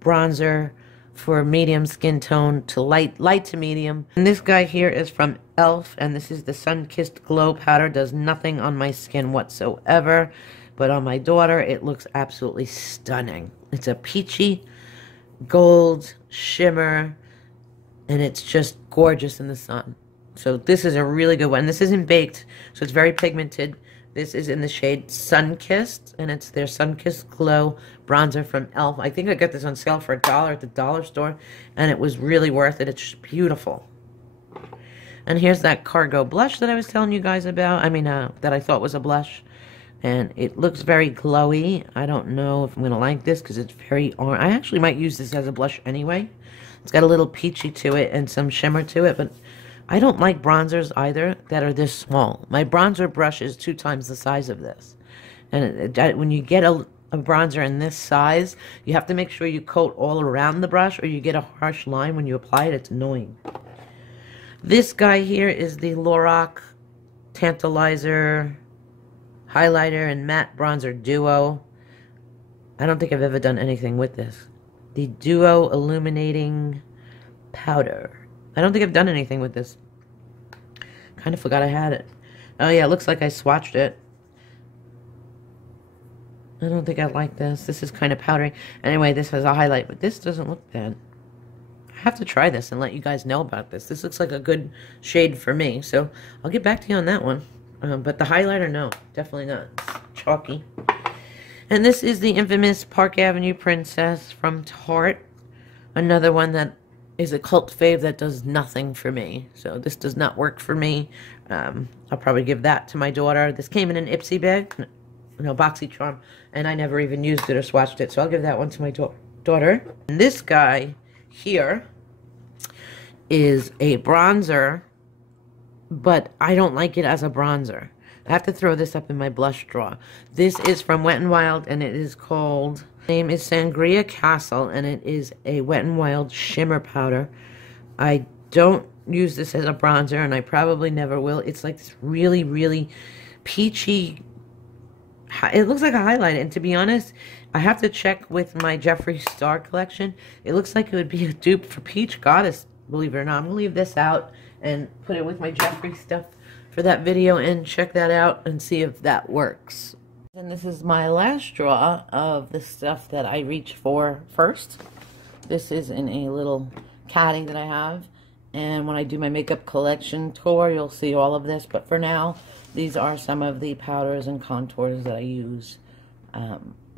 bronzer for medium skin tone to light to medium. And this guy here is from e.l.f., and this is the Sun-Kissed Glow Powder. Does nothing on my skin whatsoever, but on my daughter, it looks absolutely stunning. It's a peachy gold shimmer, and it's just gorgeous in the sun. So this is a really good one. This isn't baked, so it's very pigmented. This is in the shade Sun-Kissed, and it's their Sun-Kissed Glow Bronzer from e.l.f. I think I got this on sale for $1 at the dollar store, and it was really worth it. It's just beautiful. And here's that Cargo Blush that I was telling you guys about. That I thought was a blush. And it looks very glowy. I don't know if I'm going to like this because it's very orange. I actually might use this as a blush anyway. It's got a little peachy to it and some shimmer to it, but I don't like bronzers either that are this small. My bronzer brush is 2 times the size of this. And when you get a bronzer in this size, you have to make sure you coat all around the brush or you get a harsh line when you apply it. It's annoying. This guy here is the Lorac Tantalizer Highlighter and Matte Bronzer Duo. I don't think I've ever done anything with this. The Duo Illuminating Powder. I don't think I've done anything with this. Kind of forgot I had it. Oh yeah, it looks like I swatched it. I don't think I like this. This is kind of powdery. Anyway, this has a highlight, but this doesn't look bad. I have to try this and let you guys know about this. This looks like a good shade for me, so I'll get back to you on that one. But the highlighter, no, definitely not. It's chalky. And this is the infamous Park Avenue Princess from Tarte. Another one that is a cult fave that does nothing for me. So this does not work for me. I'll probably give that to my daughter. This came in an Ipsy bag, no, BoxyCharm, and I never even used it or swatched it. So I'll give that one to my daughter. And this guy here is a bronzer, but I don't like it as a bronzer. I have to throw this up in my blush drawer. This is from Wet n Wild, and it is called... name is Sangria Castle, and it is a Wet n Wild shimmer powder. I don't use this as a bronzer, and I probably never will. It's like this really, really peachy... it looks like a highlight, and to be honest, I have to check with my Jeffree Star collection. It looks like it would be a dupe for Peach Goddess, believe it or not. I'm going to leave this out and put it with my Jeffree stuff for that video and check that out and see if that works. And this is my last drawer of the stuff that I reach for first. This is in a little caddy that I have. And when I do my makeup collection tour, you'll see all of this. But for now, these are some of the powders and contours that I use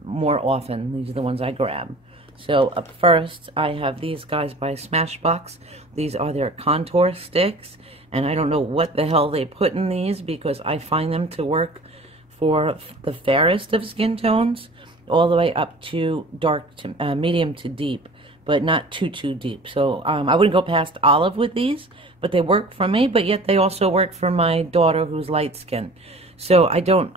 more often. These are the ones I grab. So up first, I have these guys by Smashbox. These are their contour sticks. And I don't know what the hell they put in these because I find them to work for the fairest of skin tones, all the way up to dark to medium to deep, but not too deep. So I wouldn't go past olive with these, but they work for me, but yet they also work for my daughter who's light skin. So I don't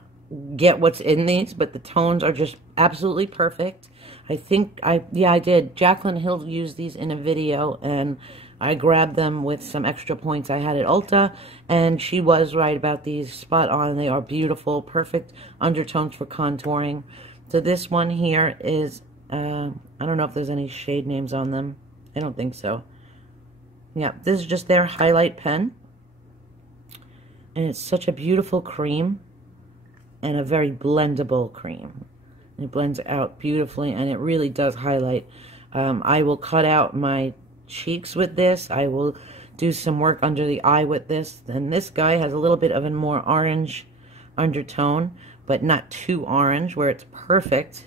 get what's in these, but the tones are just absolutely perfect. I think I did. Jaclyn Hill used these in a video, and I grabbed them with some extra points I had at Ulta, and she was right about these, spot on. They are beautiful, perfect undertones for contouring. So this one here is, I don't know if there's any shade names on them. I don't think so. Yeah, this is just their highlight pen. And it's such a beautiful cream and a very blendable cream. It blends out beautifully, and it really does highlight. I will cut out my cheeks with this. I will do some work under the eye with this. And this guy has a little bit of a more orange undertone, but not too orange, where it's perfect.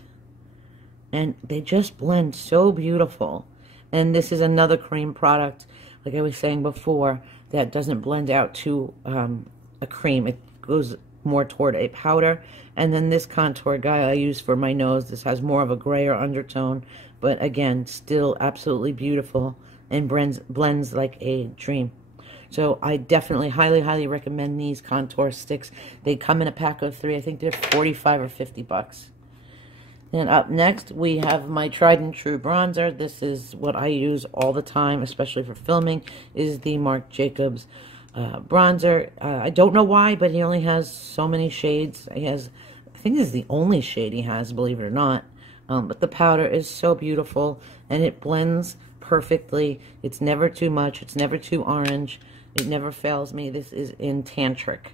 And they just blend so beautiful. And this is another cream product, like I was saying before, that doesn't blend out to a cream. It goes more toward a powder. And then this contour guy I use for my nose. This has more of a grayer undertone, but again, still absolutely beautiful and blends like a dream. So I definitely highly recommend these contour sticks. They come in a pack of 3. I think they're 45 or 50 bucks. Then up next, we have my tried and true bronzer. This is what I use all the time, especially for filming, is the Marc Jacobs bronzer. I don't know why, but he only has so many shades. He has, I think this is the only shade he has, believe it or not. But the powder is so beautiful, and it blends perfectly. It's never too much. It's never too orange. It never fails me. This is in Tantric.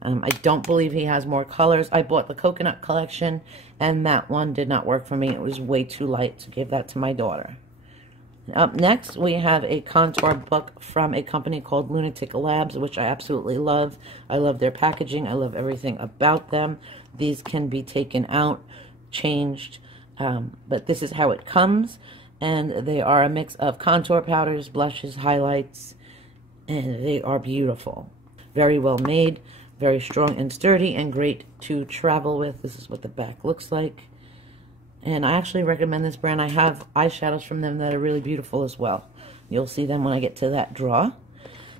I don't believe he has more colors. I bought the Coconut collection, and that one did not work for me. It was way too light, so give that to my daughter. Up next, we have a contour book from a company called Lunatic Labs, which I absolutely love. I love their packaging. I love everything about them. These can be taken out, changed, but this is how it comes. And they are a mix of contour powders, blushes, highlights, and they are beautiful. Very well made, very strong and sturdy, and great to travel with. This is what the back looks like. And I actually recommend this brand. I have eyeshadows from them that are really beautiful as well. You'll see them when I get to that drawer.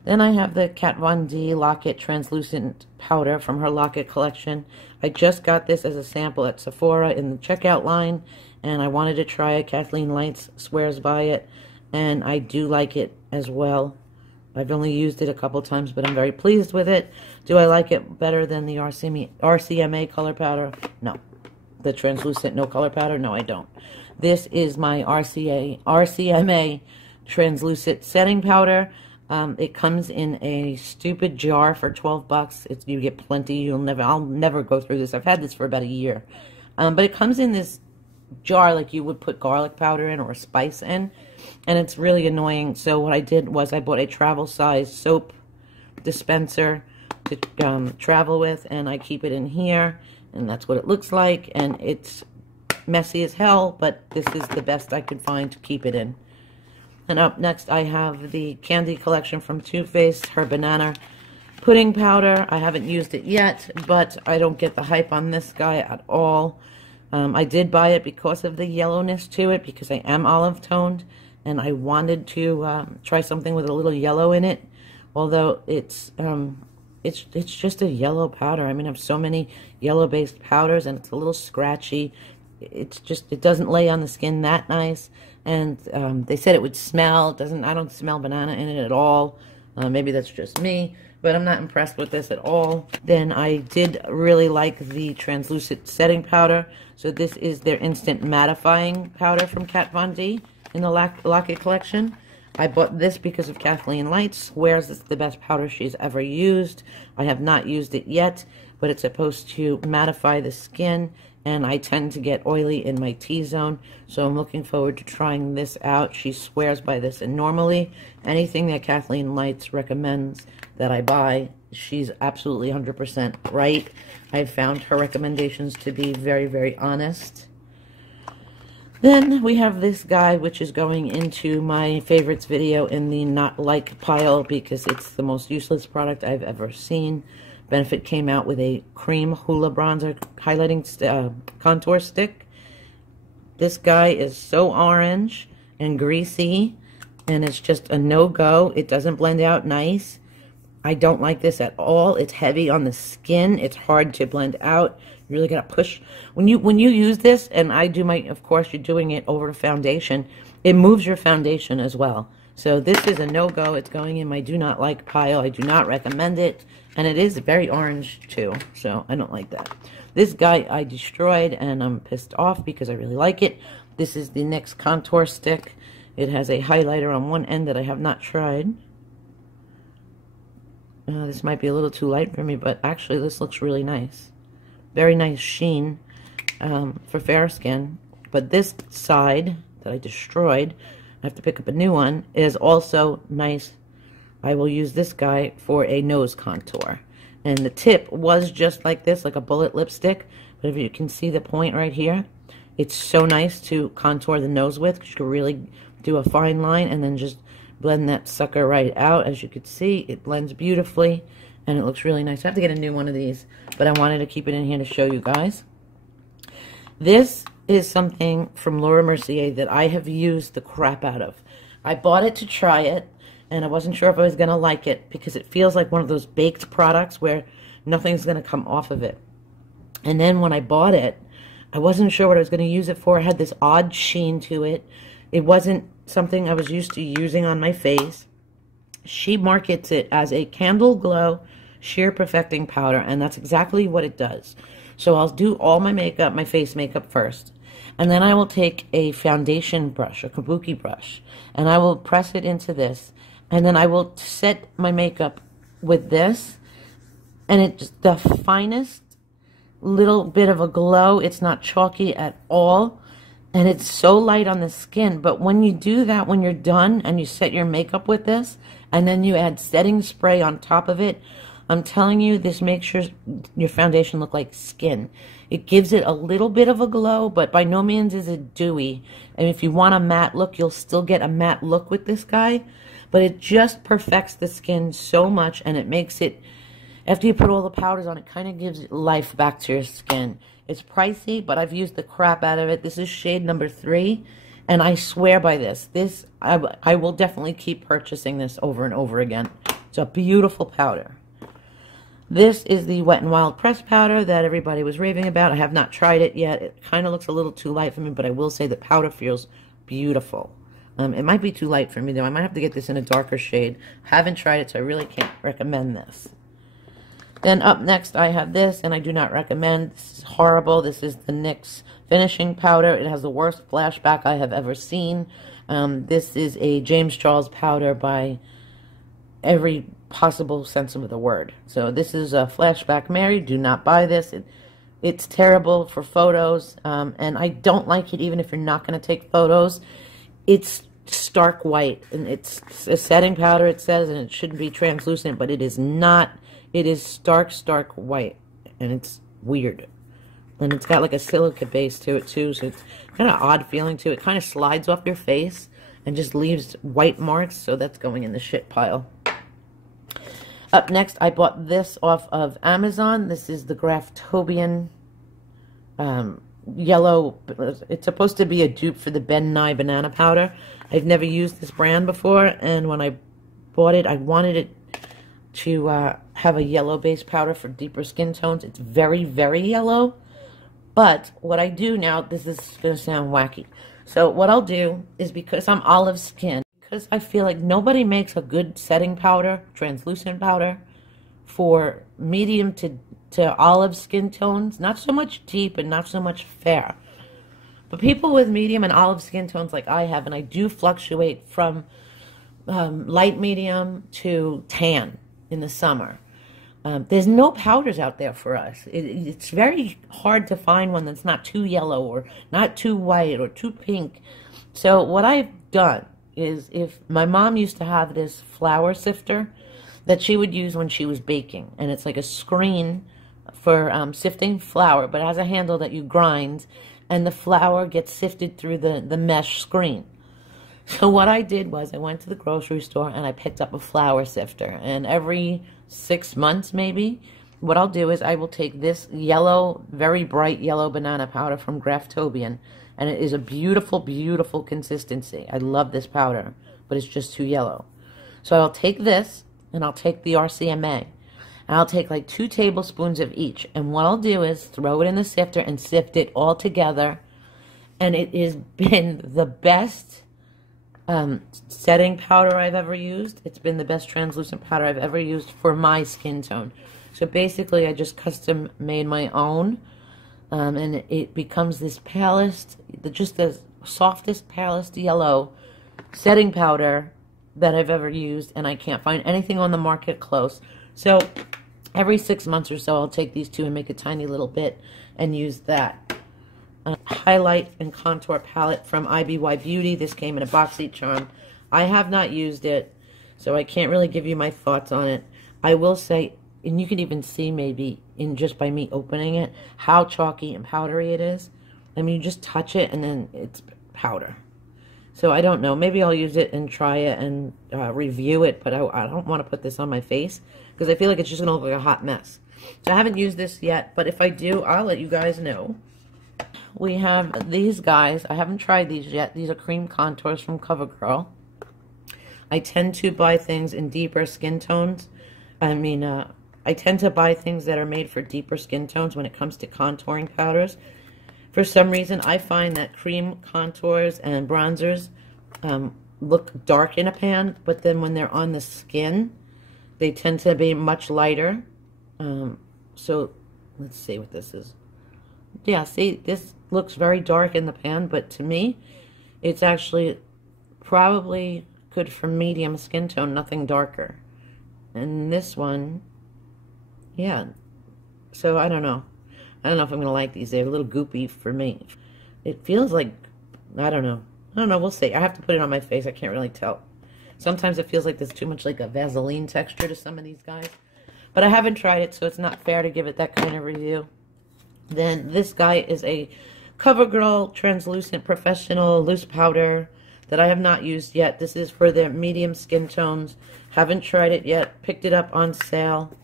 Then I have the Kat Von D Lock-It Translucent Powder from her Lock-It collection. I just got this as a sample at Sephora in the checkout line, and I wanted to try it. Kathleen Lights swears by it, and I do like it as well. I've only used it a couple times, but I'm very pleased with it. Do I like it better than the RCMA color powder? No. The translucent no color powder? No, I don't. This is my RCMA translucent setting powder. It comes in a stupid jar for 12 bucks. You get plenty. I'll never go through this. I've had this for about a year. But it comes in this jar like you would put garlic powder in or spice in. And it's really annoying. So what I did was I bought a travel size soap dispenser to travel with. And I keep it in here. And that's what it looks like. And it's messy as hell. But this is the best I could find to keep it in. And up next, I have the Candy Collection from Too Faced, her Banana Pudding Powder. I haven't used it yet, but I don't get the hype on this guy at all. I did buy it because of the yellowness to it, because I am olive toned, and I wanted to try something with a little yellow in it. Although it's just a yellow powder. I mean, I have so many yellow-based powders, and it's a little scratchy. It doesn't lay on the skin that nice. And they said it would smell. I don't smell banana in it at all. Maybe that's just me, but I'm not impressed with this at all. Then I did really like the translucent setting powder. So this is their instant mattifying powder from KatVonD in the Locket collection. I bought this because of Kathleen Light swears it's the best powder she's ever used. I have not used it yet, but it's supposed to mattify the skin, and I tend to get oily in my T-zone, so I'm looking forward to trying this out. She swears by this, and normally anything that Kathleen Lights recommends that I buy, she's absolutely 100% right. I've found her recommendations to be very, very honest. Then we have this guy, which is going into my favorites video in the not like pile because it's the most useless product I've ever seen. Benefit came out with a cream Hoola bronzer highlighting contour stick. This guy is so orange and greasy, and it's just a no-go. It doesn't blend out nice. I don't like this at all. It's heavy on the skin. It's hard to blend out. You really gotta push. When you use this, and I do of course you're doing it over the foundation, it moves your foundation as well. So this is a no-go. It's going in my do not like pile. I do not recommend it. And it is very orange too, so I don't like that. This guy I destroyed, and I'm pissed off because I really like it. This is the NYX Contour Stick. It has a highlighter on one end that I have not tried. This might be a little too light for me, but actually this looks really nice. Very nice sheen for fair skin. But this side that I destroyed, I have to pick up a new one, is also nice. I will use this guy for a nose contour. And the tip was just like this, like a bullet lipstick. But if you can see the point right here, it's so nice to contour the nose with, because you can really do a fine line and then just blend that sucker right out. As you can see, it blends beautifully and it looks really nice. I have to get a new one of these, but I wanted to keep it in here to show you guys. This is something from Laura Mercier that I have used the crap out of. I bought it to try it, and I wasn't sure if I was going to like it because it feels like one of those baked products where nothing's going to come off of it. And then when I bought it, I wasn't sure what I was going to use it for. It had this odd sheen to it. It wasn't something I was used to using on my face. She markets it as a Candle Glow Sheer Perfecting Powder, and that's exactly what it does. So I'll do all my makeup, my face makeup first. And then I will take a foundation brush, a kabuki brush, and I will press it into this. And then I will set my makeup with this, and it's the finest little bit of a glow. It's not chalky at all, and it's so light on the skin. But when you do that, when you're done and you set your makeup with this, and then you add setting spray on top of it, I'm telling you, this makes your foundation look like skin. It gives it a little bit of a glow, but by no means is it dewy. And if you want a matte look, you'll still get a matte look with this guy. But it just perfects the skin so much, and it makes it, after you put all the powders on, it kind of gives life back to your skin. It's pricey, but I've used the crap out of it. This is shade number 3, and I swear by this. I will definitely keep purchasing this over and over again. It's a beautiful powder. This is the Wet n Wild pressed powder that everybody was raving about. I have not tried it yet. It kind of looks a little too light for me, but I will say the powder feels beautiful. It might be too light for me, though. I might have to get this in a darker shade. Haven't tried it, so I really can't recommend this. Then up next, I have this, and I do not recommend. This is horrible. This is the NYX Finishing Powder. It has the worst flashback I have ever seen. This is a James Charles powder by every possible sense of the word. So this is a Flashback Mary. Do not buy this. It's terrible for photos, and I don't like it even if you're not going to take photos. It's stark white, and it's a setting powder, it says, and it shouldn't be translucent, but it is not. It is stark white, and it's weird. And it's got like a silica base to it too, so it's kind of odd feeling to it. It kind of slides off your face, and just leaves white marks, so that's going in the shit pile. Up next, I bought this off of Amazon. This is the Graftobian yellow. It's supposed to be a dupe for the Ben Nye banana powder. I've never used this brand before, and when I bought it, I wanted it to have a yellow base powder for deeper skin tones. It's very, very yellow. But what I do now, this is going to sound wacky. So what I'll do is, because I'm olive skin, because I feel like nobody makes a good setting powder, translucent powder, for medium to olive skin tones. Not so much deep and not so much fair. But people with medium and olive skin tones like I have, and I do fluctuate from light medium to tan in the summer. There's no powders out there for us. It's very hard to find one that's not too yellow or not too white or too pink. So what I've done is, if my mom used to have this flour sifter that she would use when she was baking, and it's like a screen for sifting flour, but it has a handle that you grind, and the flour gets sifted through the mesh screen. So what I did was, I went to the grocery store and I picked up a flour sifter, and every 6 months maybe, what I'll do is I will take this yellow, very bright yellow banana powder from Graftobian, and it is a beautiful, beautiful consistency. I love this powder, but it's just too yellow. So I'll take this, and I'll take the RCMA, and I'll take like 2 tablespoons of each, and what I'll do is throw it in the sifter and sift it all together, and it has been the best setting powder I've ever used. It's been the best translucent powder I've ever used for my skin tone. So basically, I just custom made my own, and it becomes this palest, just the softest, palest yellow setting powder that I've ever used, and I can't find anything on the market close. So every 6 months or so, I'll take these two and make a tiny little bit and use that. Highlight and contour palette from IBY Beauty. This came in a boxy charm. I have not used it, so I can't really give you my thoughts on it. I will say, and you can even see maybe in just by me opening it, how chalky and powdery it is. I mean, you just touch it and then it's powder. So I don't know. Maybe I'll use it and try it and review it, but I don't want to put this on my face because I feel like it's just going to look like a hot mess. So I haven't used this yet, but if I do, I'll let you guys know. We have these guys. I haven't tried these yet. These are cream contours from CoverGirl. I tend to buy things in deeper skin tones. I tend to buy things that are made for deeper skin tones when it comes to contouring powders. For some reason, I find that cream contours and bronzers look dark in a pan, but then when they're on the skin, they tend to be much lighter. So let's see what this is. Yeah, see, this looks very dark in the pan, but to me, it's actually probably good for medium skin tone, nothing darker. And this one, yeah, so I don't know. I don't know if I'm going to like these. They're a little goopy for me. It feels like, I don't know, we'll see. I have to put it on my face. I can't really tell. Sometimes it feels like there's too much like a Vaseline texture to some of these guys. But I haven't tried it, so it's not fair to give it that kind of review. Then this guy is a CoverGirl Translucent Professional Loose Powder that I have not used yet. This is for the medium skin tones. Haven't tried it yet. Picked it up on sale.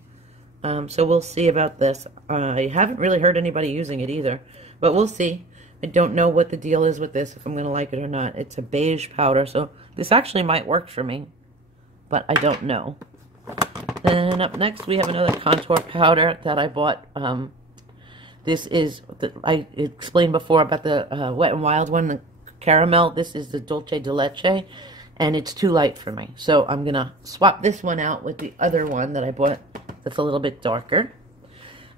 So we'll see about this. I haven't really heard anybody using it either. But we'll see. I don't know what the deal is with this, if I'm going to like it or not. It's a beige powder, so this actually might work for me. But I don't know. Then up next we have another contour powder that I bought. This is, I explained before about the Wet n Wild one, the caramel. This is the Dulce de Leche, and it's too light for me. So I'm going to swap this one out with the other one that I bought that's a little bit darker.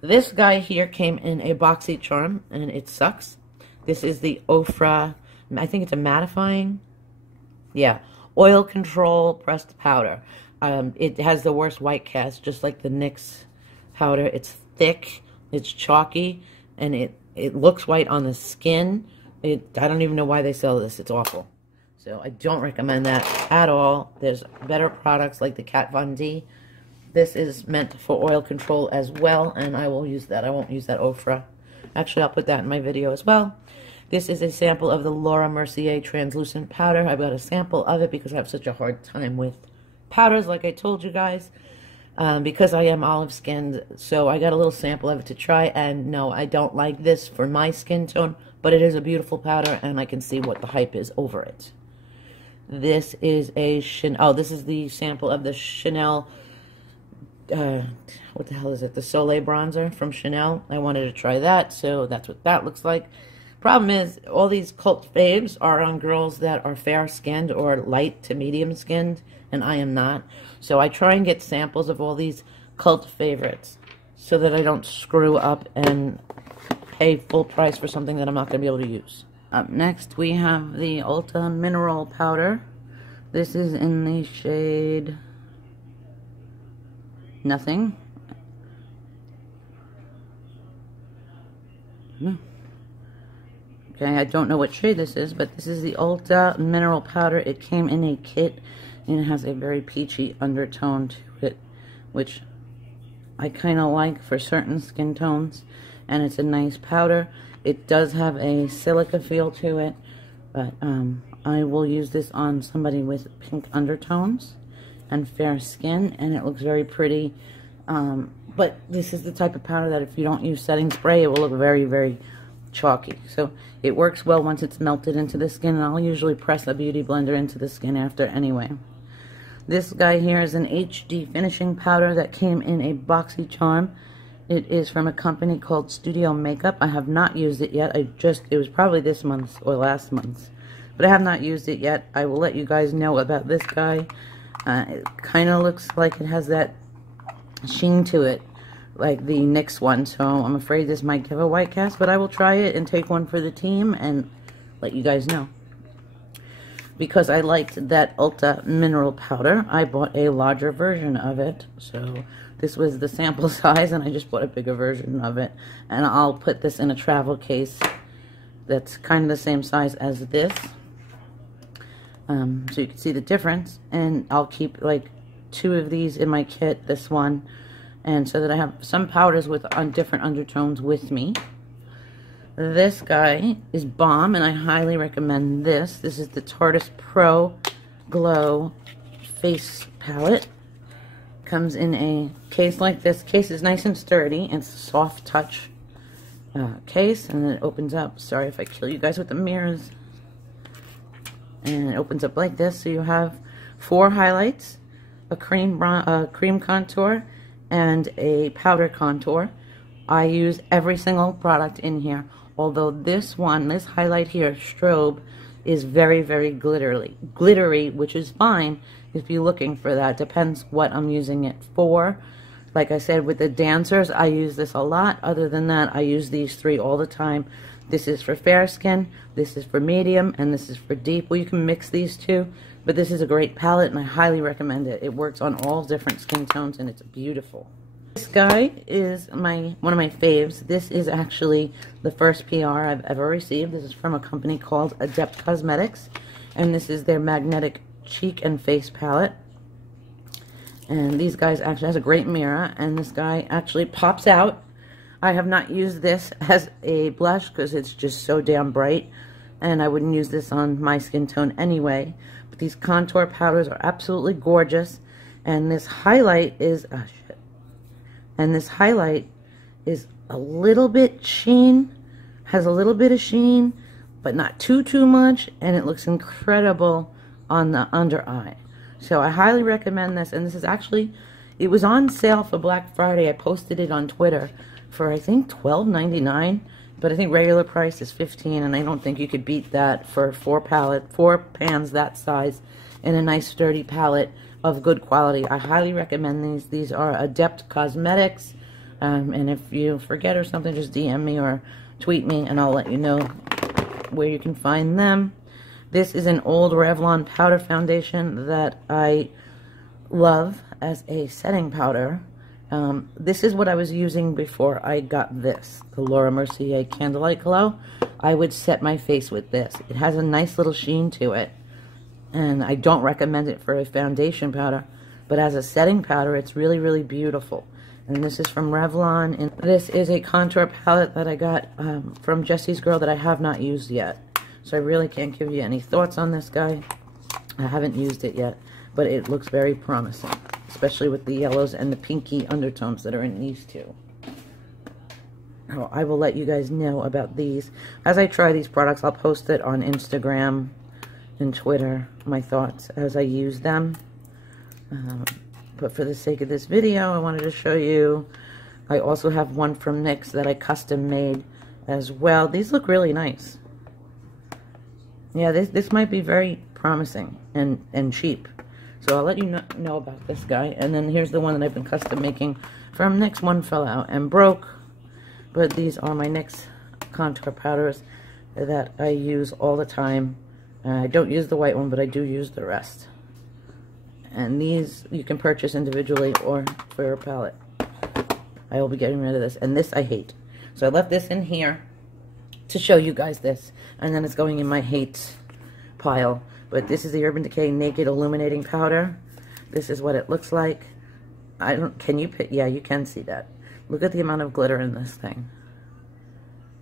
This guy here came in a boxy charm, and it sucks. This is the Ofra, I think it's a mattifying. Yeah, oil control pressed powder. It has the worst white cast, just like the NYX powder. It's thick. It's chalky, and it looks white on the skin. I don't even know why they sell this. It's awful. So I don't recommend that at all. There's better products like the KatVonD. This is meant for oil control as well, and I will use that. I won't use that Ofra. Actually, I'll put that in my video as well. This is a sample of the Laura Mercier translucent powder. I've got a sample of it because I have such a hard time with powders, like I told you guys, because I am olive skinned. So I got a little sample of it to try, and no, I don't like this for my skin tone, but it is a beautiful powder, and I can see what the hype is over it. This is a Chanel. Oh, this is the sample of the Chanel. What the hell is it? The Soleil bronzer from Chanel. I wanted to try that, so that's what that looks like. Problem is, all these cult faves are on girls that are fair-skinned or light to medium-skinned, and I am not. So I try and get samples of all these cult favorites so that I don't screw up and pay full price for something that I'm not going to be able to use. Up next, we have the Ulta Mineral Powder. This is in the shade Nothing. No. Okay, I don't know what shade this is, but this is the Ulta Mineral Powder. It came in a kit, and it has a very peachy undertone to it, which I kind of like for certain skin tones, and it's a nice powder. It does have a silica feel to it, but I will use this on somebody with pink undertones and fair skin, and it looks very pretty. But this is the type of powder that if you don't use setting spray, it will look very, very chalky. So it works well once it's melted into the skin, and I'll usually press a beauty blender into the skin after anyway. This guy here is an HD finishing powder that came in a boxy charm. It is from a company called Studio Makeup. I have not used it yet. It was probably this month or last month, but I have not used it yet. I will let you guys know about this guy. It kind of looks like it has that sheen to it, like the NYX one, so I'm afraid this might give a white cast, but I will try it and take one for the team and let you guys know. Because I liked that Ulta mineral powder, I bought a larger version of it. So this was the sample size, and I just bought a bigger version of it. And I'll put this in a travel case that's kind of the same size as this. So you can see the difference. And I'll keep like 2 of these in my kit, this one, and so that I have some powders with different undertones with me. This guy is bomb, and I highly recommend this. This is the Tarte Pro Glow Face Palette. Comes in a case like this. Case is nice and sturdy. It's a soft touch case, and then it opens up. Sorry if I kill you guys with the mirrors. And it opens up like this, so you have 4 highlights, a cream contour, and a powder contour. I use every single product in here, although this highlight here, strobe, is very, very glittery, which is fine if you're looking for that. Depends what I'm using it for. Like I said, with the dancers, I use this a lot. Other than that, I use these 3 all the time. This is for fair skin, this is for medium, and this is for deep. Well, you can mix these 2, but this is a great palette, and I highly recommend it. It works on all different skin tones, and it's beautiful. This guy is one of my faves. This is actually the first PR I've ever received. This is from a company called Adept Cosmetics, and this is their Magnetic Cheek and Face Palette. And these guys actually has a great mirror, and this guy actually pops out. I have not used this as a blush because it's just so damn bright, and I wouldn't use this on my skin tone anyway. But these contour powders are absolutely gorgeous, and this highlight is a little bit sheen, has a little bit of sheen, but not too much, and it looks incredible on the under eye. So I highly recommend this, and this is actually, it was on sale for Black Friday. I posted it on Twitter for I think $12.99, but I think regular price is $15, and I don't think you could beat that for 4 pans that size and a nice sturdy palette of good quality. I highly recommend these. These are Adept Cosmetics, and if you forget or something, just DM me or tweet me, and I'll let you know where you can find them. This is an old Revlon powder foundation that I love as a setting powder. This is what I was using before I got this, the Laura Mercier Candlelight Glow. I would set my face with this. It has a nice little sheen to it, and I don't recommend it for a foundation powder, but as a setting powder, it's really, really beautiful. And this is from Revlon. And this is a contour palette that I got from Jessie's Girl that I have not used yet. So I really can't give you any thoughts on this guy. I haven't used it yet, but it looks very promising, especially with the yellows and the pinky undertones that are in these two. Oh, I will let you guys know about these. As I try these products, I'll post it on Instagram and Twitter, my thoughts as I use them. But for the sake of this video, I wanted to show you. I also have one from NYX that I custom made as well. These look really nice. Yeah, this might be very promising and cheap. So I'll let you know about this guy. And then here's the one that I've been custom making from NYX. One fell out and broke. But these are my NYX contour powders that I use all the time. I don't use the white one, but I do use the rest. And these you can purchase individually or for your palette. I will be getting rid of this. And this I hate. So I left this in here to show you guys this. And then it's going in my hate pile. But this is the Urban Decay Naked Illuminating Powder. This is what it looks like. Can you, yeah, you can see that. Look at the amount of glitter in this thing.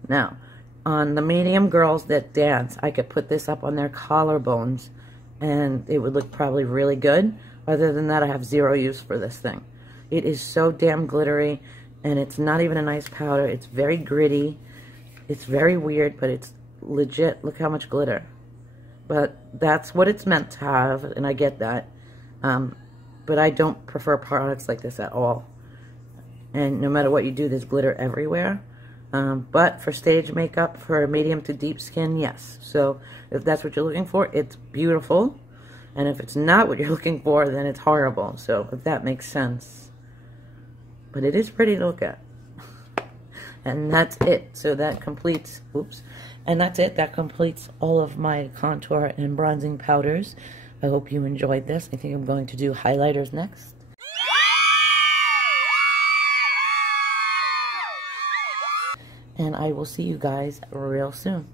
Now, on the medium girls that dance, I could put this up on their collarbones and it would look probably really good. Other than that, I have zero use for this thing. It is so damn glittery, and it's not even a nice powder. It's very gritty. It's very weird, but it's legit. Look how much glitter. But that's what it's meant to have, and I get that. But I don't prefer products like this at all. And no matter what you do, there's glitter everywhere. But for stage makeup, for medium to deep skin, yes. So if that's what you're looking for, it's beautiful. And if it's not what you're looking for, then it's horrible. So if that makes sense. But it is pretty to look at. And that's it. So that completes, oops. And that's it. That completes all of my contour and bronzing powders. I hope you enjoyed this. I think I'm going to do highlighters next. And I will see you guys real soon.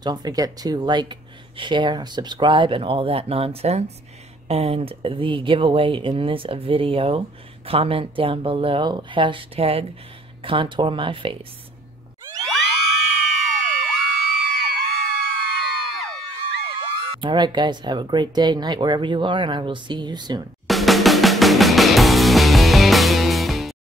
Don't forget to like, share, subscribe, and all that nonsense. And the giveaway in this video, comment down below, hashtag contour my face. Alright guys, have a great day, night, wherever you are, and I will see you soon.